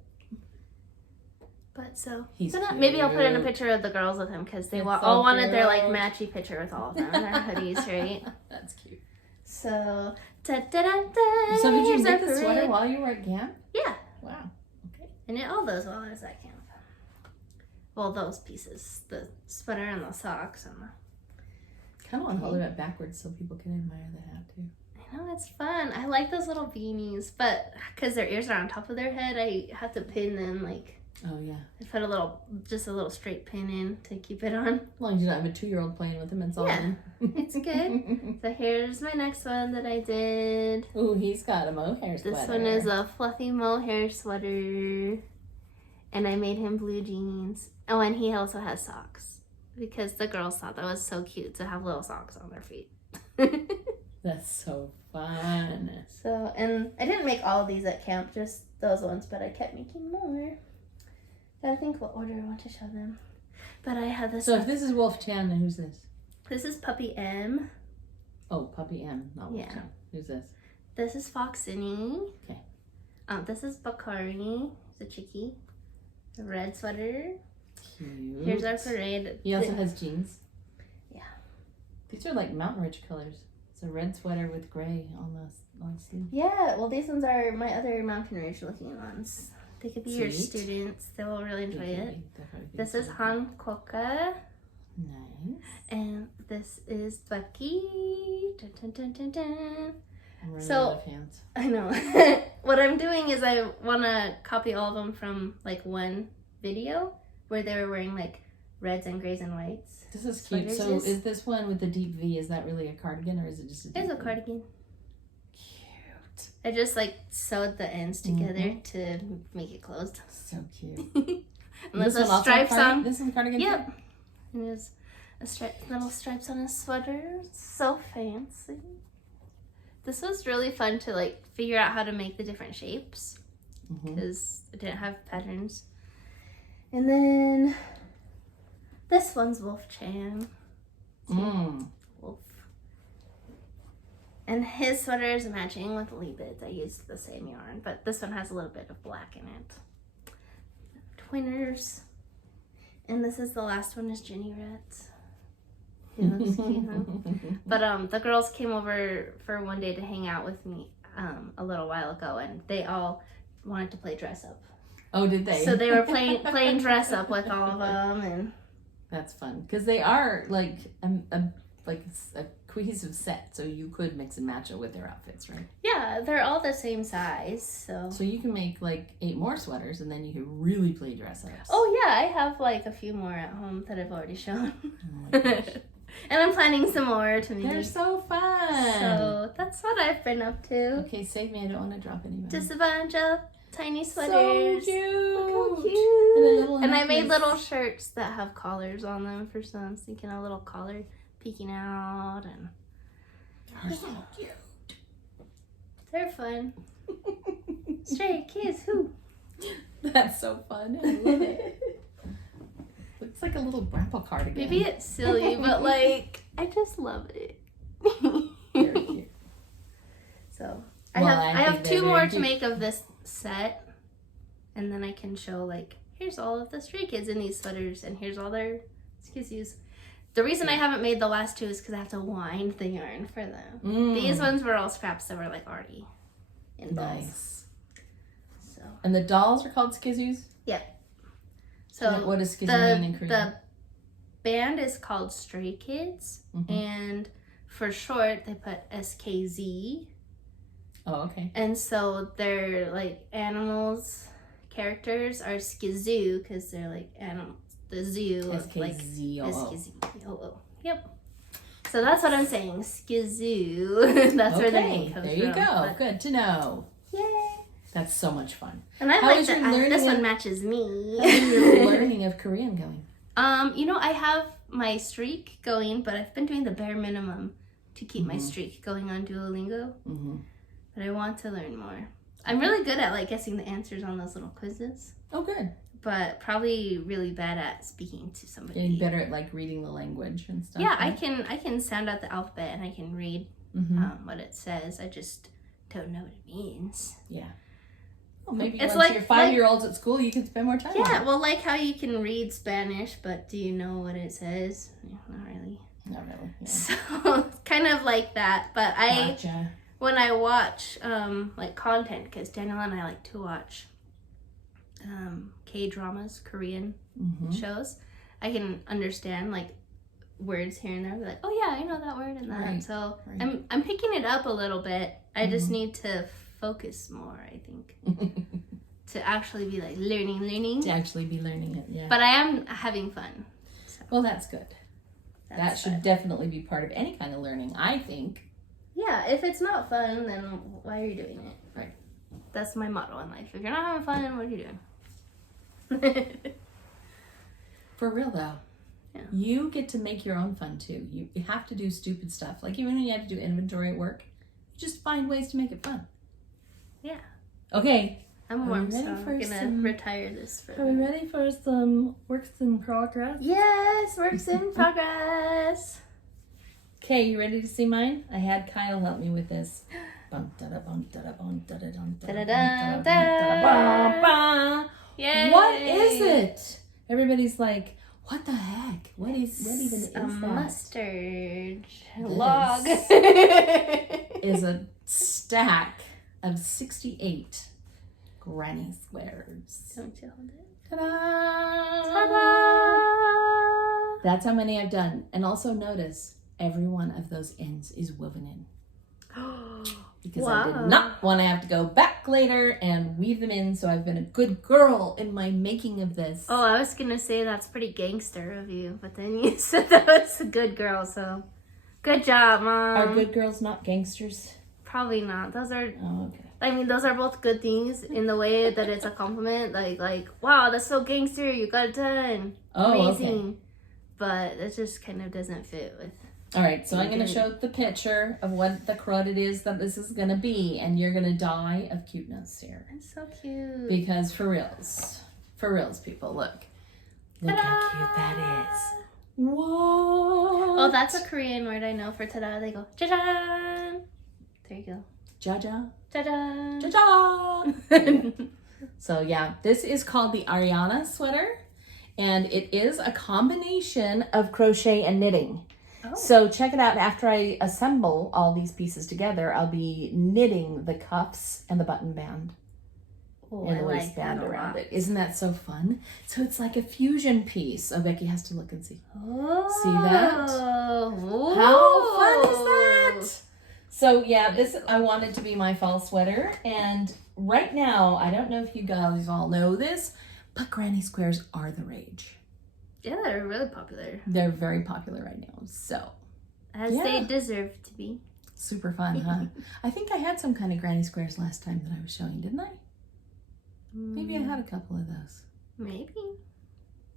But so, He's maybe I'll put in a cute. picture of the girls with him because they It's all so wanted their like cute. matchy picture with all of them. Their hoodies, right? That's cute. So, da-da-da-da, So did you here's our knit the sweater parade. while you were at camp? Yeah. Wow. Okay. I knit all those while I was at camp. Well, those pieces. The sweater and the socks. And the... Kind of want to hold it backwards so people can admire the hat too. I know, it's fun. I like those little beanies, but because their ears are on top of their head, I have to pin them like Oh, yeah. I put just a little straight pin in to keep it on. As long as you don't have a 2-year-old playing with him, it's all Yeah, good. it's good. So here's my next one that I did. Ooh, he's got a mohair sweater. This one is a fluffy mohair sweater. And I made him blue jeans. Oh, and he also has socks. Because the girls thought that was so cute to have little socks on their feet. That's so fun. So, and I didn't make all of these at camp, just those ones, but I kept making more. Gotta think what order I want to show them. But I have this. So if this is Wolf Chan, then who's this? This is Puppy M. Oh, Puppy M, not Wolf Chan. Who's this? This is Foxini. Okay. This is Bakari, the chickie. The red sweater. Cute. Here's our parade. He also has jeans. Yeah. These are like Mountain Ridge colors. It's a red sweater with gray on the sleeve. Yeah, well, these ones are my other Mountain Ridge looking ones. They could be your Sweet. students. They will really enjoy it. This is Han. Han Koka. Nice. And this is Becky. Dun, dun, dun, dun, dun. I'm running So- out of hands. I know. What I'm doing is I want to copy all of them from like one video where they were wearing like reds and grays and whites. This is cute. Sweaters So is- is this one with the deep V, is that really a cardigan or is it just a deep It's a V? cardigan. Cute. I just like sewed the ends together to make it closed. So cute. And there's This a one also stripes on. This is a cardigan too? Yep. And there's little stripes on his sweater. So fancy. This was really fun to like figure out how to make the different shapes because I didn't have patterns. And then this one's Wolf Chan. Wolf. And his sweater is matching with Lee Bids. I used the same yarn, but this one has a little bit of black in it. Twinners. And this is the last one is Jenny Reds. He looks cute, huh? But the girls came over for one day to hang out with me a little while ago, and they all wanted to play dress up. Oh, did they? So they were playing dress up with all of them, and That's fun because they are like a cohesive set, so you could mix and match it with their outfits, right? yeah, they're all the same size. So you can make like 8 more sweaters, and then you can really play dress ups. Oh yeah, I have like a few more at home that I've already shown. Oh my gosh. And I'm planning some more to make. They're so fun. So that's what I've been up to. Okay, save me. I don't want to drop any. Just a bunch of tiny so sweaters. cute. Look how cute. And, a little And I made necklace. little shirts that have collars on them for some. I was thinking a little collar peeking out, and They're so cute. they're fun. Stray kids, who? That's so fun. I love it. Looks like a little grandpa cardigan. Maybe it's silly, but like I just love it. Very cute. So Well, I I have think 2 they're more very to cute. make of this set, and then I can show like here's all of the stray kids in these sweaters, and here's all their skizzoos. The reason I haven't made the last 2 is because I have to wind the yarn for them. These ones were all scraps that were like already in balls. Nice. So And the dolls are called Skzoos? so What does Skzoo mean in Korean? the band is called Stray Kids, and for short they put SKZ. Oh, okay. And so they're like animals. Characters are Skzoo because they're like animals. The zoo of like SKZOO. SKZOO. Yep. So that's what I'm saying. Skzoo. That's where the name comes there from. you go. But, Good to know. yay! That's so much fun. And I How like is your that. learning This of- one matches me. How's your learning of Korean going? You know, I have my streak going, but I've been doing the bare minimum to keep my streak going on Duolingo. But I want to learn more. I'm really good at like guessing the answers on those little quizzes, Oh, good. but probably really bad at speaking to somebody. Getting better at like reading the language and stuff. Yeah, right? I can sound out the alphabet and I can read what it says. I just don't know what it means. Yeah. Well, maybe It's once like- you're 5-year-olds at school, you can spend more time on Yeah, it. well, like how you can read Spanish, but do you know what it says? Yeah, not really. Not really. Yeah. So kind of like that. But Gotcha. when I watch like content, because Daniel and I like to watch K-dramas, Korean shows, I can understand like words here and there. I'll be like, oh yeah, I know that word and that. Right, So right. I'm picking it up a little bit. I just need to focus more, I think, to actually be like learning. To actually be learning it, yeah. But I am having fun. So Well, that's good. That should definitely be part of any kind of learning, I think. Yeah, if it's not fun, then why are you doing it? Right. That's my motto in life. If you're not having fun, what are you doing? For real, though. Yeah. You get to make your own fun, too. You have to do stupid stuff. Like, even when you have to do inventory at work, you just find ways to make it fun. Yeah. Okay. I'm warm, so I'm going to retire this. Are we ready for some works in progress? Yes, works in progress. Okay, you ready to see mine? I had Kyle help me with this. Yay! What is it? Everybody's like, what the heck? What even is a that? mustard This log. Is a stack of 68 granny squares. Don't you hold it? Ta-da! Ta-da! That's how many I've done. And also notice, every one of those ends is woven in. Because I did not want to have to go back later and weave them in, so I've been a good girl in my making of this. Oh, I was going to say that's pretty gangster of you, but then you said that was a good girl, so good job, Mom. Are good girls not gangsters? Probably not. Those are... Oh, okay. I mean, those are both good things in the way that it's a compliment. Like, wow, that's so gangster. You got it done. Oh, amazing. Okay. But it just kind of doesn't fit with... All right, so I'm going to show the picture of what the crud it is that this is going to be, and you're going to die of cuteness here. It's so cute. Because for reals, people, look. Look how cute that is. Whoa. Oh, that's a Korean word I know for ta-da. They go, ja-jan. There you go. Ja-ja. Ja-jan. Ja-ja. So yeah, this is called the Ariana sweater, and it is a combination of crochet and knitting. Oh. So check it out. After I assemble all these pieces together, I'll be knitting the cuffs and the button band. Oh, And I the like waistband that around a it. Isn't that so fun? So it's like a fusion piece. Oh, Becky has to look and see. Oh. See that? Oh. How fun is that? So yeah, this I wanted to be my fall sweater. And right now, I don't know if you guys all know this, but granny squares are the rage. Yeah, they're really popular. They're very popular right now. So as they deserve to be. Super fun, huh? I think I had some kind of granny squares last time that I was showing, didn't I? Maybe I had a couple of those. Maybe.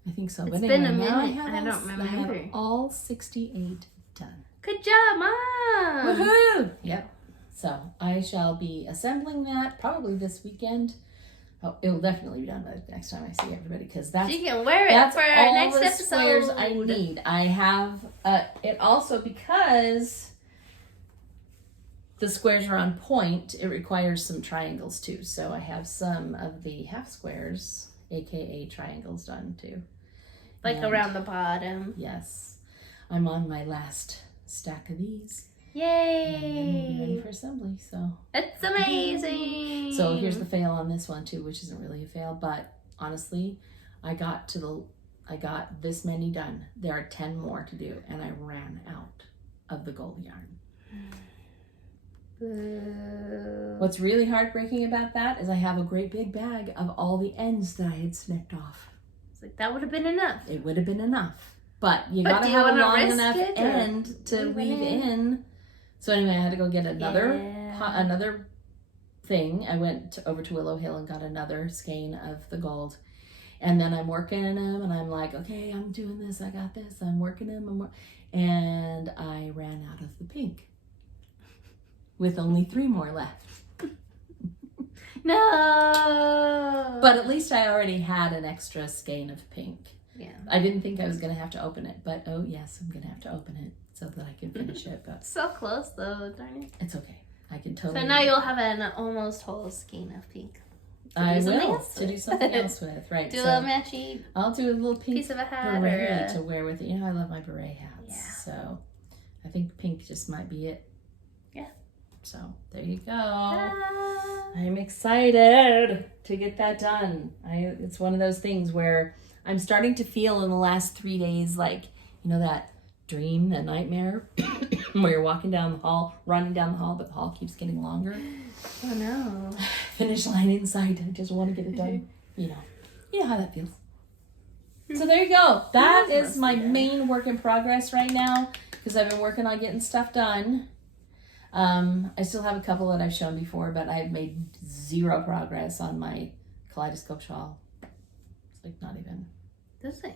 I think so. It's But been anyway, a now minute. I I don't have remember. all 68 done. Good job, Mom. Woohoo! Yep. So I shall be assembling that probably this weekend. Oh, it will definitely be done by the next time I see everybody, because that's You can wear it for our next episode. Squares I need. I have it also because the squares are on point. It requires some triangles too. So I have some of the half squares, aka triangles, done too. Like around the bottom. Yes, I'm on my last stack of these. Yay! And then we'll be ready for assembly. So it's amazing. So here's the fail on this one too, which isn't really a fail, but honestly, I got this many done. There are 10 more to do, and I ran out of the gold yarn. Boo. What's really heartbreaking about that is I have a great big bag of all the ends that I had snipped off. It's like that would have been enough. It would have been enough, but you gotta have a long enough end to weave in. So anyway, I had to go get another thing. I went over to Willow Hill and got another skein of the gold. And then I'm working them, and I'm like, okay, I'm doing this. I got this. I'm working them. And I ran out of the pink with only 3 more left. No. But at least I already had an extra skein of pink. Yeah. I didn't think I was going to have to open it, but oh yes, I'm going to have to open it so that I can finish it. But so close though, darn it. it's okay. I can totally. So now you'll have an almost whole skein of pink. I will to do something else with, right? Do a little matchy. I'll do a little pink piece of a hat beret to wear with it. You know, I love my beret hats. Yeah. So I think pink just might be it. Yeah. So there you go. Ta-da! I'm excited to get that done. It's one of those things where I'm starting to feel in the last 3 days, like, you know, that dream, that nightmare where you're walking down the hall, running down the hall, but the hall keeps getting longer. Oh no. Finish line inside. I just want to get it done. You know how that feels. So there you go. That is my main work in progress right now because I've been working on getting stuff done. I still have a couple that I've shown before, but I've made zero progress on my kaleidoscope shawl. It's like not even.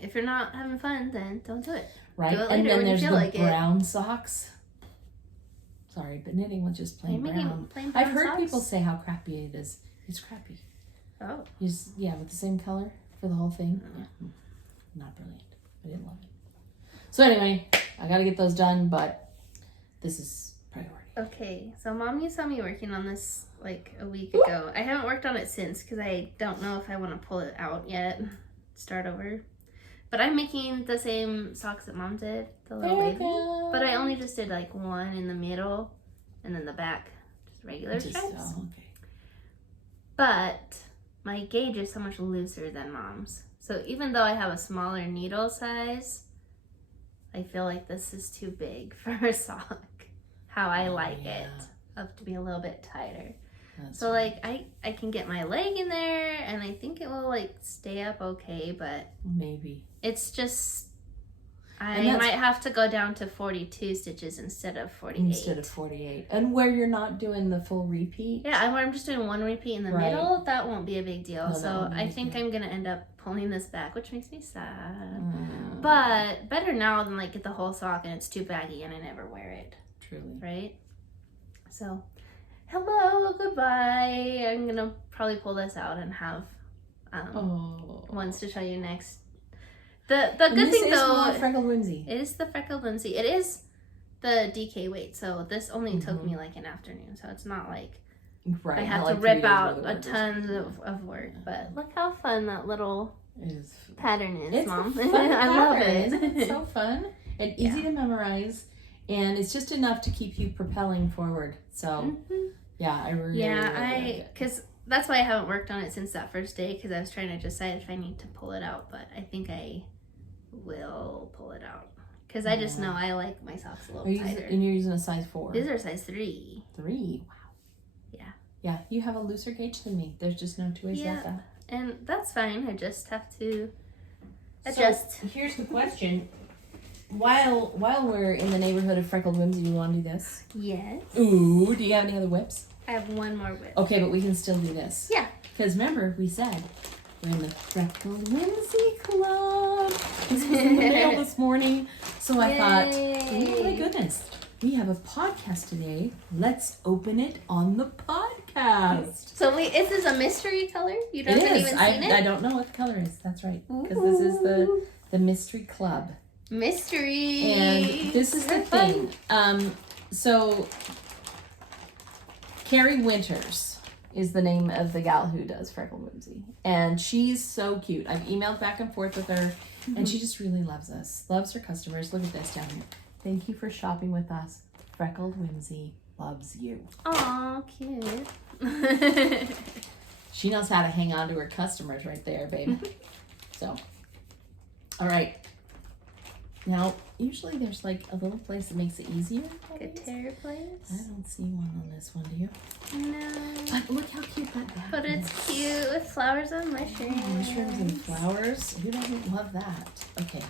If you're not having fun, then don't do it. Right. Do it And later then when you there's feel the like brown socks. Sorry, but knitting was just plain brown. I've heard people say how crappy it is. It's crappy. Oh. With the same color for the whole thing. Yeah. Not brilliant. I didn't love it. So anyway, I got to get those done, but this is priority. Okay, so Mom, you saw me working on this like a week ago. I haven't worked on it since because I don't know if I want to pull it out yet. Start over. But I'm making the same socks that Mom did, the little wavy. But I only just did like one in the middle and then the back, just regular stripes. Oh, okay. But my gauge is so much looser than Mom's. So even though I have a smaller needle size, I feel like this is too big for a sock. How I like it, up to be a little bit tighter. So like I can get my leg in there and I think it will like stay up okay, but maybe it's just I might have to go down to 42 stitches instead of 48. And where you're not doing the full repeat. Yeah, I'm just doing one repeat in the middle. That won't be a big deal. No, so I think I'm gonna end up pulling this back, which makes me sad. But better now than like get the whole sock and it's too baggy and I never wear it. Truly. Right? So hello, goodbye. I'm gonna probably pull this out and have ones to show you next. The good thing though, freckled whimsy. It is the freckled whimsy. It is the DK weight, so this only took me like an afternoon, so it's not like I have to rip out a ton of work. But look how fun that little pattern is, Mom. I love it. Isn't it so fun and easy to memorize? And it's just enough to keep you propelling forward. So, I really because that's why I haven't worked on it since that first day, because I was trying to decide if I need to pull it out, but I think I will pull it out. Because I just know I like my socks a little tighter. And you're using a size 4. These are size 3. 3? Wow. Yeah. Yeah, you have a looser gauge than me. There's just no two ways about that. And that's fine. I just have to adjust. So, here's the question. While we're in the neighborhood of freckled whimsy, do you want to do this? Yes. Ooh, do you have any other whips? I have one more whip. Okay, but we can still do this. Yeah. Because remember, we said we're in the Freckled Whimsy Club. This was in the mail this morning. So I thought, oh my goodness, we have a podcast today. Let's open it on the podcast. So is this a mystery color? You haven't even seen it? I don't know what the color is. That's right. Because this is the Mystery Club. Mystery. And this is the thing. So Carrie Winters is the name of the gal who does Freckled Whimsy. And she's so cute. I've emailed back and forth with her, and she just really loves us. Loves her customers. Look at this down here. Thank you for shopping with us. Freckled Whimsy loves you. Aw, cute. She knows how to hang on to her customers right there, baby. So, all right. Now, usually there's like a little place that makes it easier. Like a tear place? I don't see one on this one, do you? No. But look how cute that bag But it's cute with flowers and mushrooms. Mushrooms and flowers. Who doesn't love that? Okay.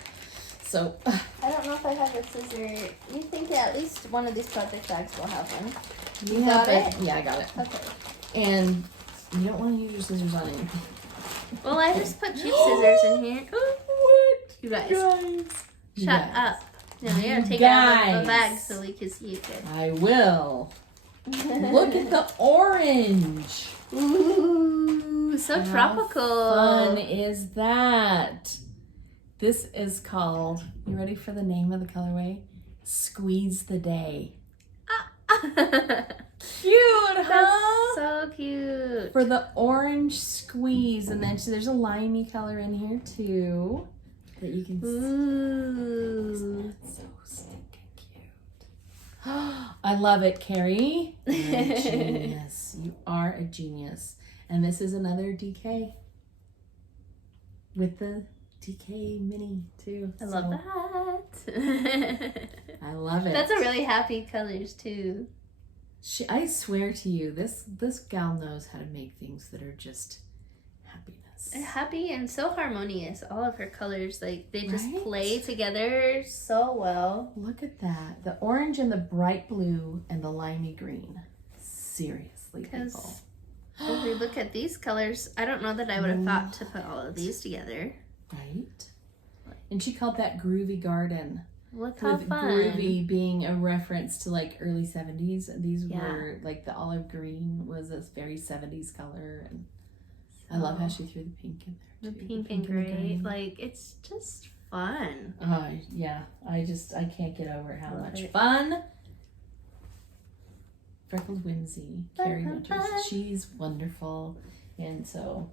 So. I don't know if I have a scissor. You think at least one of these project bags will have one. You got it? Yeah, I got it. Okay. And you don't want to use your scissors on anything. Well, I just put cheap scissors in here. What? You guys. Shut up. No, you're going to take it out of the bag so we can see it good. I will. Look at the orange. Ooh, so tropical. How fun is that? This is called, you ready for the name of the colorway? Squeeze the Day. Cute, huh? That's so cute. For the orange squeeze. And then there's a limey color in here too. That you can Ooh. see. So stinking cute. I love it, Carrie. You're a genius. You are a genius. And this is another DK with the DK mini too. I love that. I love it. That's a really happy colors too. I swear to you, this gal knows how to make things that are just happiness. Happy and so harmonious. All of her colors, like they just Right? play together so well. Look at that. The orange and the bright blue and the limey green. Seriously, people. Because if we look at these colors, I don't know that I would have thought to put all of these together. Right? And she called that Groovy Garden. Look how With fun. groovy being a reference to like early 70s. These Yeah. were like the olive green was a very 70s color. And I love how she threw the pink in there The too. pink and gray. Like, it's just fun. Yeah. I can't get over how Love much it. fun. Freckled Whimsy, Carrie Fun, Winters. fun. She's wonderful. And so,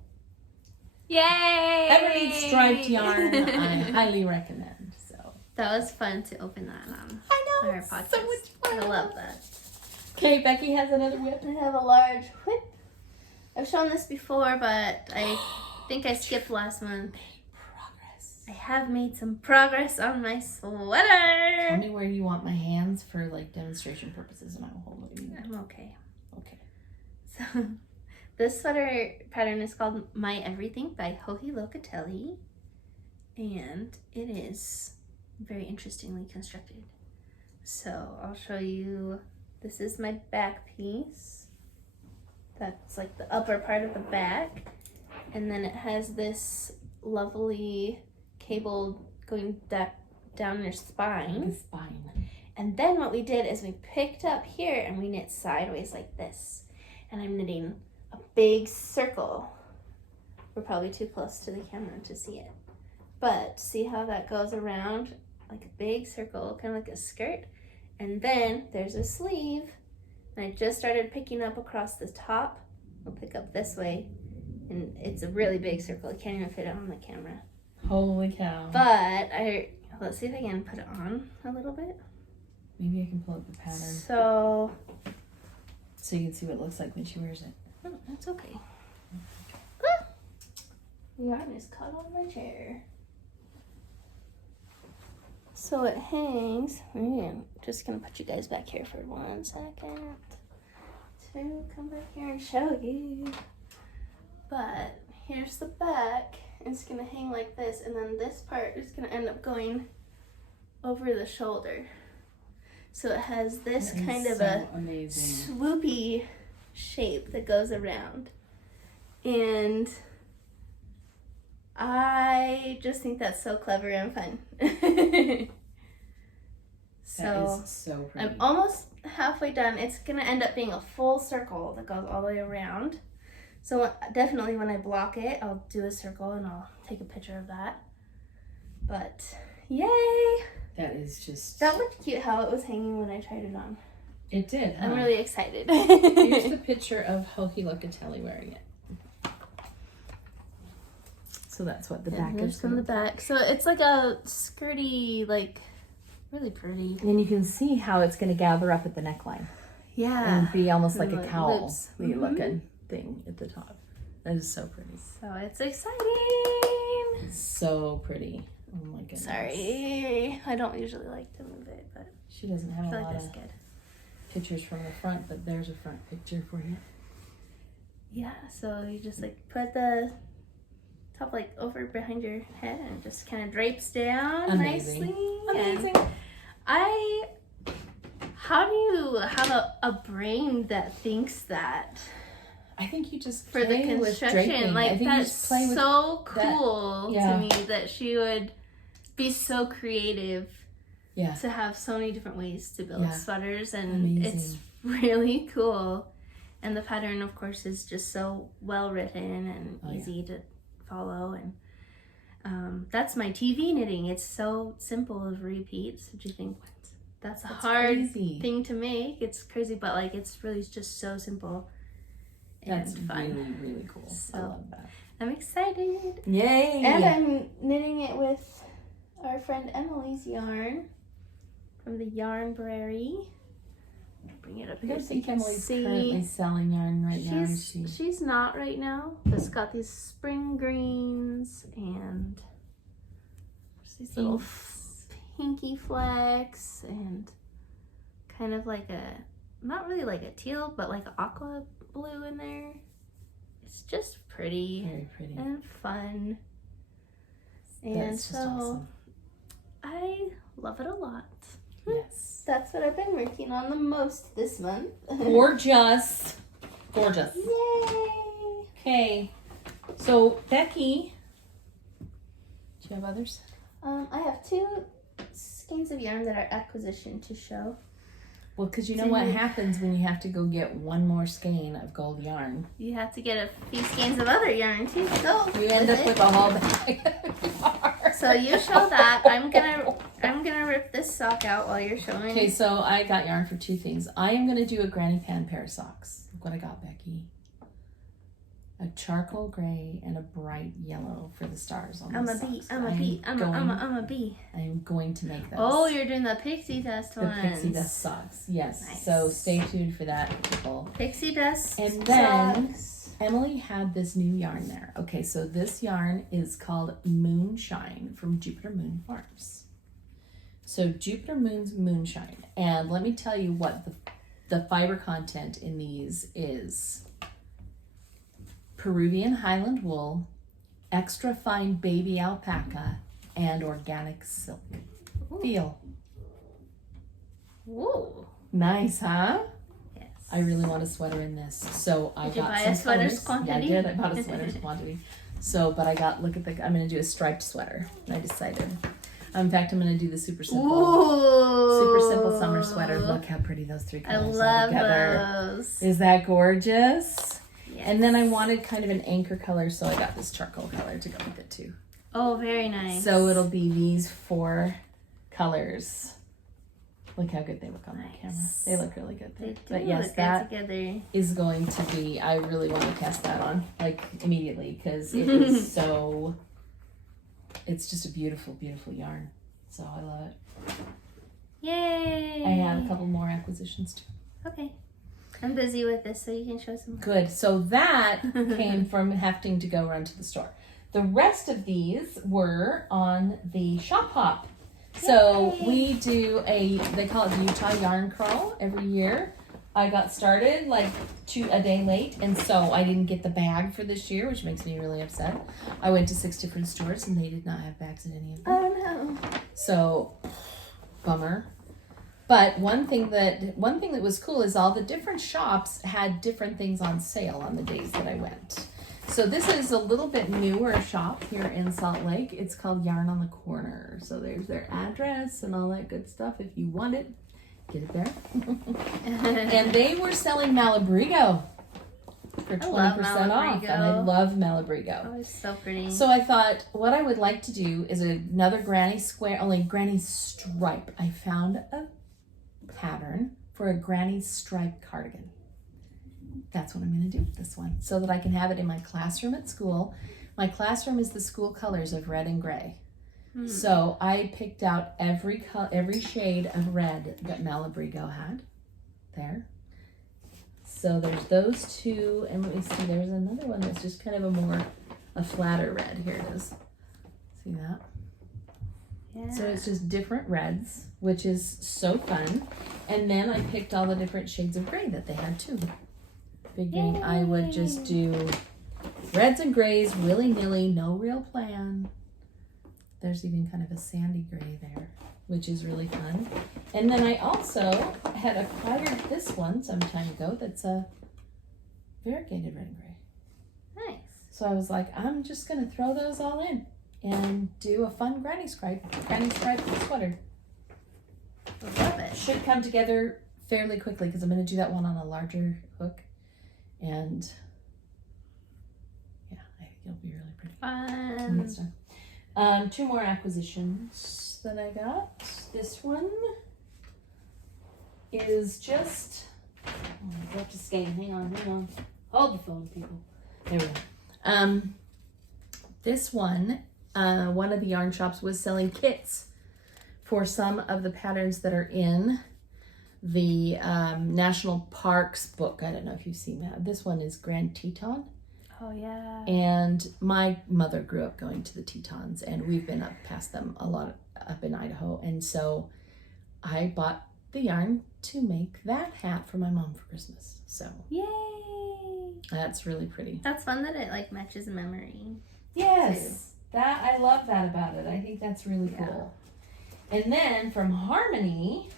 Yay! ever need striped yarn, I highly recommend. So That was fun to open that on I know, our it's podcast. so much fun. I love that. Okay, Becky has another whip. I have a large whip. I've shown this before, but I think I skipped last month. Progress. I have made some progress on my Tell sweater. me where you want my hands for like demonstration purposes, and I will hold it. I'm okay. Okay. So, this sweater pattern is called My Everything by Locatelli, and it is very interestingly constructed. So I'll show you. This is my back piece. That's like the upper part of the back, and then it has this lovely cable going down your spine. The spine. And then what we did is we picked up here and we knit sideways like this. And I'm knitting a big circle. We're probably too close to the camera to see it. But see how that goes around like a big circle, kind of like a skirt. And then there's a sleeve. And I just started picking up across the top. I'll pick up this way. And it's a really big circle. I can't even fit it on the camera. Holy cow. But let's see if I can put it on a little bit. Maybe I can pull up the pattern So you can see what it looks like when she wears it. oh, that's okay. Ah! The yarn is caught on my chair. So it hangs. I'm just gonna put you guys back here for 1 second to come back here and show you. But here's the back. It's gonna hang like this, and then this part is gonna end up going over the shoulder. So it has this That is kind of so a amazing. swoopy shape that goes around. And I just think that's so clever and fun. So That is so pretty. I'm almost halfway done. It's gonna end up being a full circle that goes all the way around. So definitely when I block it, I'll do a circle and I'll take a picture of that. But yay! That is just... That looked cute how it was hanging when I tried it on. It did, huh? I'm really excited. Here's the picture of Locatelli wearing it. So that's what the back And here's is. from the back. So it's like a skirty, like really pretty. And you can see how it's going to gather up at the neckline Yeah. and be almost like And a like cowl loops. looking thing at the top. That is so pretty. So it's exciting. So pretty. Oh my goodness. Sorry. I don't usually like to move it, but She doesn't I have a feel lot like that's of good. pictures from the front, but there's a front picture for you. Yeah, so you just like put the top like over behind your head and it just kind of drapes down Amazing. nicely. Amazing. And how do you have a brain that thinks that I think you just for the play with construction? draping. I Like think you that's just play with so that. cool Yeah. to me that she would be so creative Yeah. to have so many different ways to build Yeah. sweaters, and it's Amazing. really cool. And the pattern, of course, is just so well written and Oh, yeah. easy to follow. And that's my TV knitting. It's so simple of repeats. What do you think? That's a hard crazy. thing to make. It's crazy, but like it's really just so simple and That's fun. really, really cool. So- I love that. I'm excited. Yay! And I'm knitting it with our friend Emily's yarn from the Yarnbrary. Bring it up I here don't so you think can Emily's currently see. selling yarn right now, is she? She's not right now. It's got these spring greens and these little pinky flecks and kind of like a, not really like a teal, but like an aqua blue in there. It's just pretty. Very pretty. And fun. And That's just awesome. I love it a lot. Yes. That's what I've been working on the most this month. Gorgeous. Gorgeous. Yay! Okay. So, Becky, do you have others? I have 2 skeins of yarn that are acquisition to show. Well, because you know what happens when you have to go get one more skein of gold yarn? You have to get a few skeins of other yarn too. So You end up with a whole bag of yarn. So you show that. I'm gonna rip this sock out while you're showing. Okay, so I got yarn for 2 things. I am gonna do a granny pan pair of socks. Look what I got, Becky. A charcoal gray and a bright yellow for the stars on the socks. I'm a bee. I am going to make those. Oh, you're doing the pixie dust ones. The pixie dust socks, yes. Nice. So stay tuned for that, people. Pixie dust And then socks. Emily had this new yarn there. Okay, so this yarn is called Moonshine from Jupiter Moon Farms. So Jupiter Moon's Moonshine. And let me tell you what the fiber content in these is. Peruvian Highland wool, extra fine baby alpaca, and organic silk. Ooh. Feel. Ooh. Nice, huh? Yes. I really want a sweater in this. So I Did you got buy some a sweater's colors. quantity? Yeah, I did. I bought a sweater's quantity. So, but I got, look at the, I'm going to do a striped sweater. I decided. In fact, I'm going to do the super simple summer sweater. Look how pretty those 3 colors are together. I love those. Is that gorgeous? Yes. And then I wanted kind of an anchor color, so I got this charcoal color to go with it too. Oh, very nice. So it'll be these 4 colors. Look how good they look on the camera. They look really good there. But yes, that is going to be, I really want to cast that on, like, immediately, because it is so, it's just a beautiful, beautiful yarn. So I love it. Yay! I had a couple more acquisitions too. Okay. I'm busy with this, so you can show some. Good. So that came from having to go run to the store. The rest of these were on the shop hop. So we do they call it the Utah Yarn Crawl every year. I got started like a day late, and so I didn't get the bag for this year, which makes me really upset. I went to 6 different stores, and they did not have bags in any of them. Oh no. So, bummer. But one thing that was cool is all the different shops had different things on sale on the days that I went. So this is a little bit newer shop here in Salt Lake. It's called Yarn on the Corner. So there's their address and all that good stuff. If you want it, get it there. And they were selling Malabrigo for 20% off. And I love Malabrigo. Oh, it's so pretty. So I thought what I would like to do is another granny square, only granny stripe. I found a pattern for a granny stripe cardigan. That's what I'm going to do with this one, so that I can have it in my classroom at school. My classroom is the school colors of red and gray. So I picked out every shade of red that Malabrigo had there. So there's those 2, and let me see, there's another one that's just kind of a flatter red. Here it is. See that? Yeah. So it's just different reds, which is so fun. And then I picked all the different shades of gray that they had too. Figuring I would just do reds and grays willy-nilly, no real plan. There's even kind of a sandy gray there, which is really fun. And then I also had acquired this one some time ago that's a variegated red and gray. Nice. So I was like, I'm just going to throw those all in and do a fun granny stripe sweater. I love it. Should come together fairly quickly because I'm going to do that one on a larger hook. And yeah, I think it'll be really pretty. Fun. 2 more acquisitions that I got. This one is just, I dropped a skein. Hang on. Hold the phone, people. There we go. This one of the yarn shops was selling kits for some of the patterns that are in the National Parks book. I don't know if you've seen that. This one is Grand Teton. Oh, yeah. And my mother grew up going to the Tetons, and we've been up past them a lot up in Idaho. And so I bought the yarn to make that hat for my mom for Christmas. So yay! That's really pretty. That's fun that it like matches memory. Yes. That I love that about it. I think that's really cool. And then from Harmony,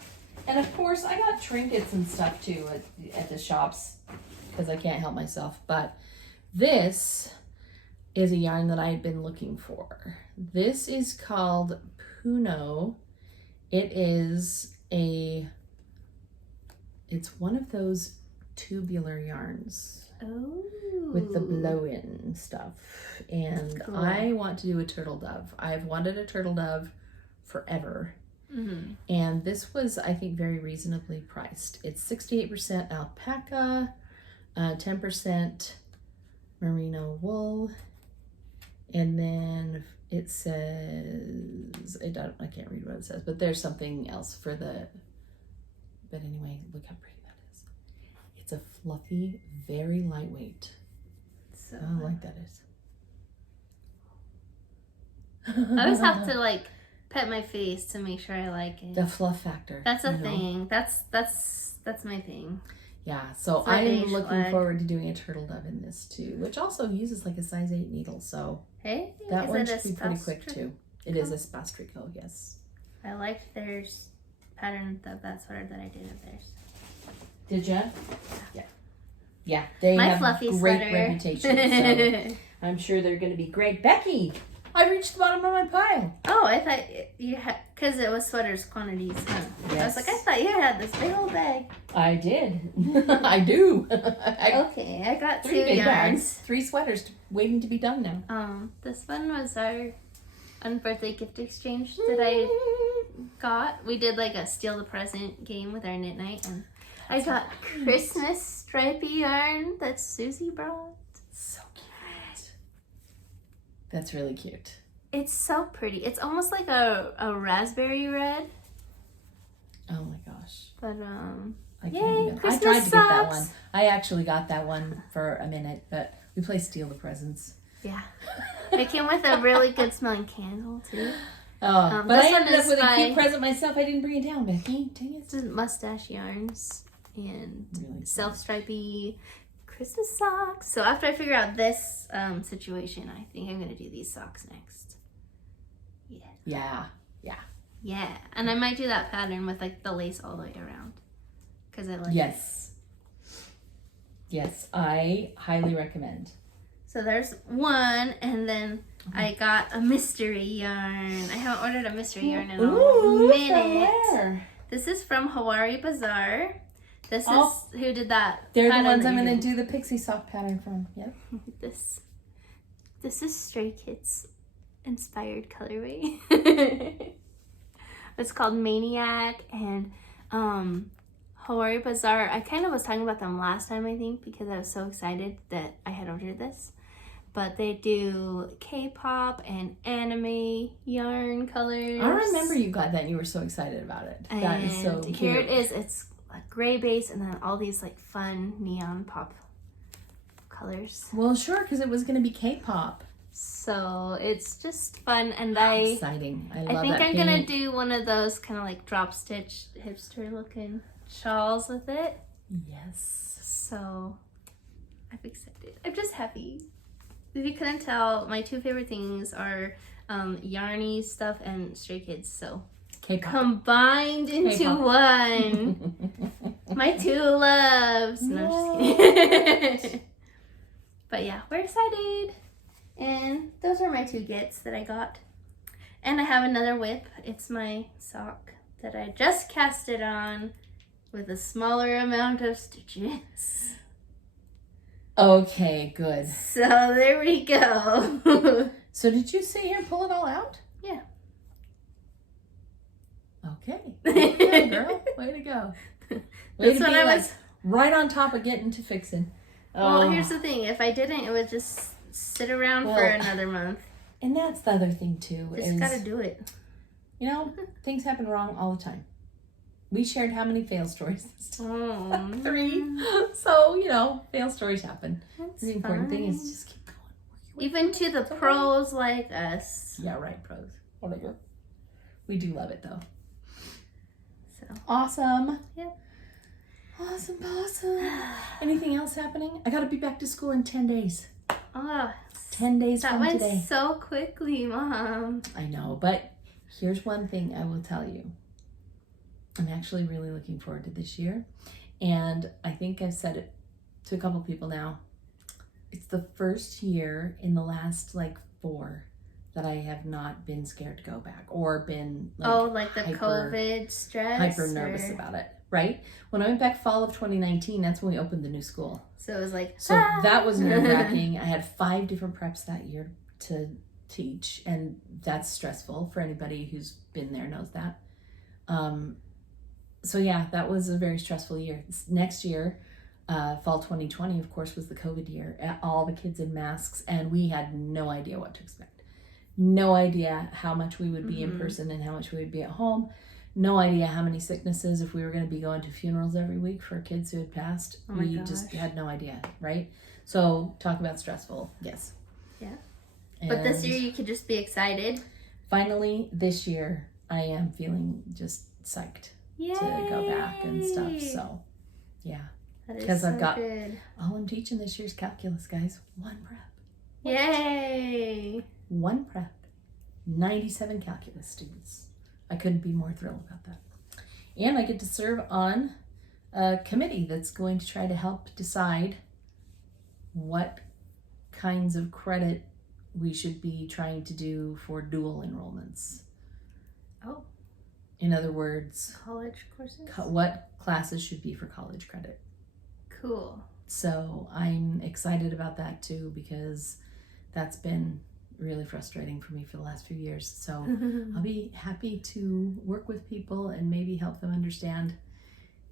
and of course I got trinkets and stuff too at the shops because I can't help myself. But this is a yarn that I had been looking for. This is called Puno. It's one of those tubular yarns. Oh. With the blow-in stuff. And cool. I want to do a turtle dove. I've wanted a turtle dove forever. Mm-hmm. And this was, I think, very reasonably priced. It's 68% alpaca, 10% merino wool, and then it says, I can't read what it says, but there's something else for the, but anyway, look how pretty that is. It's a fluffy, very lightweight. So I like that is. I always have to like pet my face to make sure I like it. The fluff factor. That's a thing. That's my thing. Yeah, so I am looking forward to doing a turtle dove in this too, which also uses like a size 8 needle, so hey, that one should be pretty quick too. It is a Spastrico, yes. I liked theirs pattern of that sweater that I did of theirs. Did ya? Yeah. Yeah, they have fluffy great sweater. reputation, so I'm sure they're going to be great. Becky, I reached the bottom of my pile. Oh, I thought you had, because it was sweaters quantities, huh? Yes. I was like, I thought you had this big old bag. I did. I do. Okay, I got 2 big yarns. bags, 3 sweaters waiting to be done now. This one was our unbirthday gift exchange that I got. We did like a steal the present game with our knit night, and I got Christmas stripy yarn that Susie brought. So cute. That's really cute. It's so pretty. It's almost like a raspberry red. Oh my gosh. But I can't yay, even. Christmas I tried to get that socks. one. I actually got that one for a minute, but we play Steal the Presents. Yeah. It came with a really good smelling candle too. Oh, but I this one ended up is with a by- cute present myself. I didn't bring it down, Becky. Dang it. This is Mustache Yarns and Really self-stripy Christmas socks. So after I figure out this situation, I think I'm going to do these socks next. Yeah. Yeah. And I might do that pattern with like the lace all the way around. Because I like it. Yes, I highly recommend. So there's one, and then I got a mystery yarn. I haven't ordered a mystery yarn in a minute. From where? This is from Hawaii Bazaar. This is who did that. They're the pattern ones that I'm you going to did. do the pixie sock pattern from. Yep. This is Stray Kids inspired colorway. It's called Maniac, and Hawaii Bazaar. I kind of was talking about them last time, I think, because I was so excited that I had ordered this. But they do K-pop and anime yarn colors. I remember you got that and you were so excited about it. That is so cute. Here it is. It's a gray base and then all these like fun neon pop colors. Well, sure, because it was going to be K-pop. So it's just fun, and Exciting. I love I think that I'm pink. gonna do one of those kind of like drop stitch hipster looking shawls with it. Yes. So I'm excited. I'm just happy. If you couldn't tell, my 2 favorite things are yarny stuff and Stray Kids. So K-pop. combined into K-pop. one. My 2 loves. No, I'm just kidding. But yeah, we're excited. And those are my 2 gets that I got. And I have another whip. It's my sock that I just cast it on with a smaller amount of stitches. Okay, good. So there we go. So did you sit here and pull it all out? Yeah. Okay. Way to go, girl. Way to go. Way to That's be when I like was. right on top of getting to fixing. Well, here's the thing. If I didn't, it would just sit around for another month. And that's the other thing too. Just is, gotta do it. you know, things happen wrong all the time. we shared how many fail stories this time? Oh, 3. So, you know, fail stories happen. that's The important thing is fun. just keep going. Even to the pros like us. Yeah, right, pros. Whatever. We do love it though. So Awesome. Yep. Awesome. Anything else happening? I gotta be back to school in 10 days. oh, 10 days that from went today. so quickly, Mom. I know, but here's one thing I will tell you. I'm actually really looking forward to this year. And I think I've said it to a couple people now. It's the first year in the last 4 that I have not been scared to go back or been like the hyper- COVID stress. hyper nervous about it, right? When I went back fall of 2019, that's when we opened the new school. So it was like, So that was nerve-wracking. I had 5 different preps that year to teach, and that's stressful for anybody who's been there knows that. So yeah, that was a very stressful year. Next year, fall 2020, of course, was the COVID year. All the kids in masks, and we had no idea what to expect. No idea how much we would be in person and how much we would be at home. No idea how many sicknesses, if we were going to be going to funerals every week for kids who had passed. Oh my We gosh. just had no idea, right? So talk about stressful. Yes. Yeah. But this And year you could just be excited. finally, this year, I am feeling just psyched Yay. to go back and stuff. So, yeah. That is 'cause I've so got- good. All I'm teaching this year's calculus, guys. 1 prep. Yay. 1 prep. 97 calculus students. I couldn't be more thrilled about that. And I get to serve on a committee that's going to try to help decide what kinds of credit we should be trying to do for dual enrollments. Oh. In other words, College courses? what classes should be for college credit. Cool. So I'm excited about that too, because that's been really frustrating for me for the last few years. So I'll be happy to work with people and maybe help them understand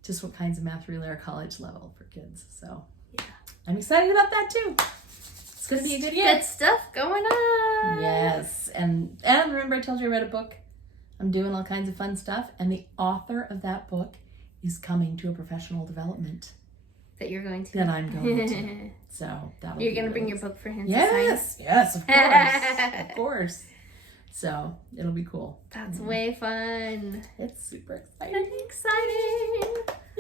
just what kinds of math really are college level for kids. So Yeah. I'm excited about that too. It's going to be a good year. Good stuff going on. Yes. And remember I told you I read a book? I'm doing all kinds of fun stuff. And the author of that book is coming to a professional development That you're going to. that I'm going to. So that'll You're be going to bring really your book for him to sign. Yes, of course. Of course. So it'll be cool. That's way fun. It's super exciting. That's exciting.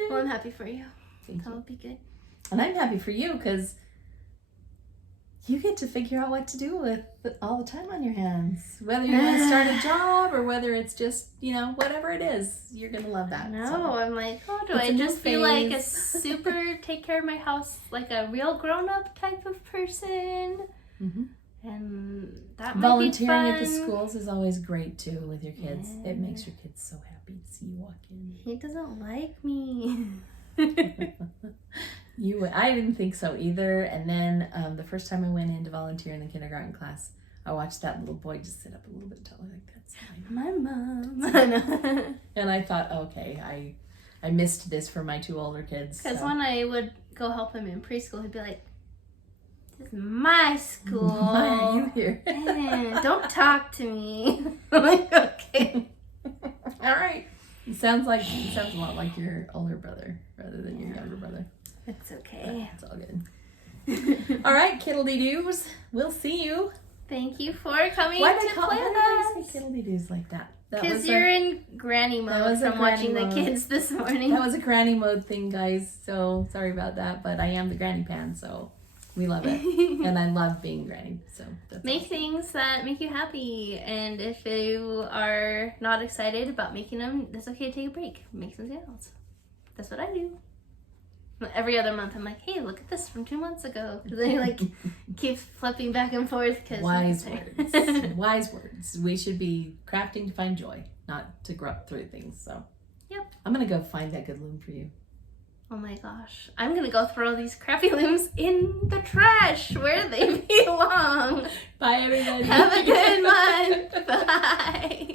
Well, I'm happy for you. Thank That'll you. be good. And I'm happy for you because you get to figure out what to do with all the time on your hands. Whether you want to start a job or whether it's just, whatever it is, you're going to love that. No, So, I'm like, do It's I a new just feel like a phase. super take care of my house, like a real grown-up type of person? Mhm. And that might Volunteering be at the fun. schools is always great too with your kids. Yeah. It makes your kids so happy to see you walk in. He doesn't like me. I didn't think so either. And then the first time I went in to volunteer in the kindergarten class, I watched that little boy just sit up a little bit taller, like that's fine. My mom. And I thought, okay, I missed this for my 2 older kids. Because so. when I would go help him in preschool, he'd be like, "This is my school. Why are you here? Don't talk to me." I'm like, okay. All right. It sounds a lot like your older brother rather than your younger brother. It's But okay. it's all good. All right, kiddle-dee-doos. We'll see you. Thank you for coming Why to did play I with say us. kiddle-dee-doos like that? Because you're in granny mode was a from watching granny the mode. kids this morning. That was a granny mode thing, guys. So sorry about that, but I am the granny pan, so we love it. And I love being granny, so that's Make awesome. things that make you happy, and if you are not excited about making them, that's okay to take a break. Make something else. That's what I do. Every other month, I'm like, hey, look at this from 2 months ago. Because I keep flipping back and forth. Cause Wise words. Wise words. We should be crafting to find joy, not to grunt through things. So, Yep. I'm gonna go find that good loom for you. Oh my gosh. I'm going to go throw these crappy looms in the trash where they belong. Bye, everybody. Have a good month. Bye.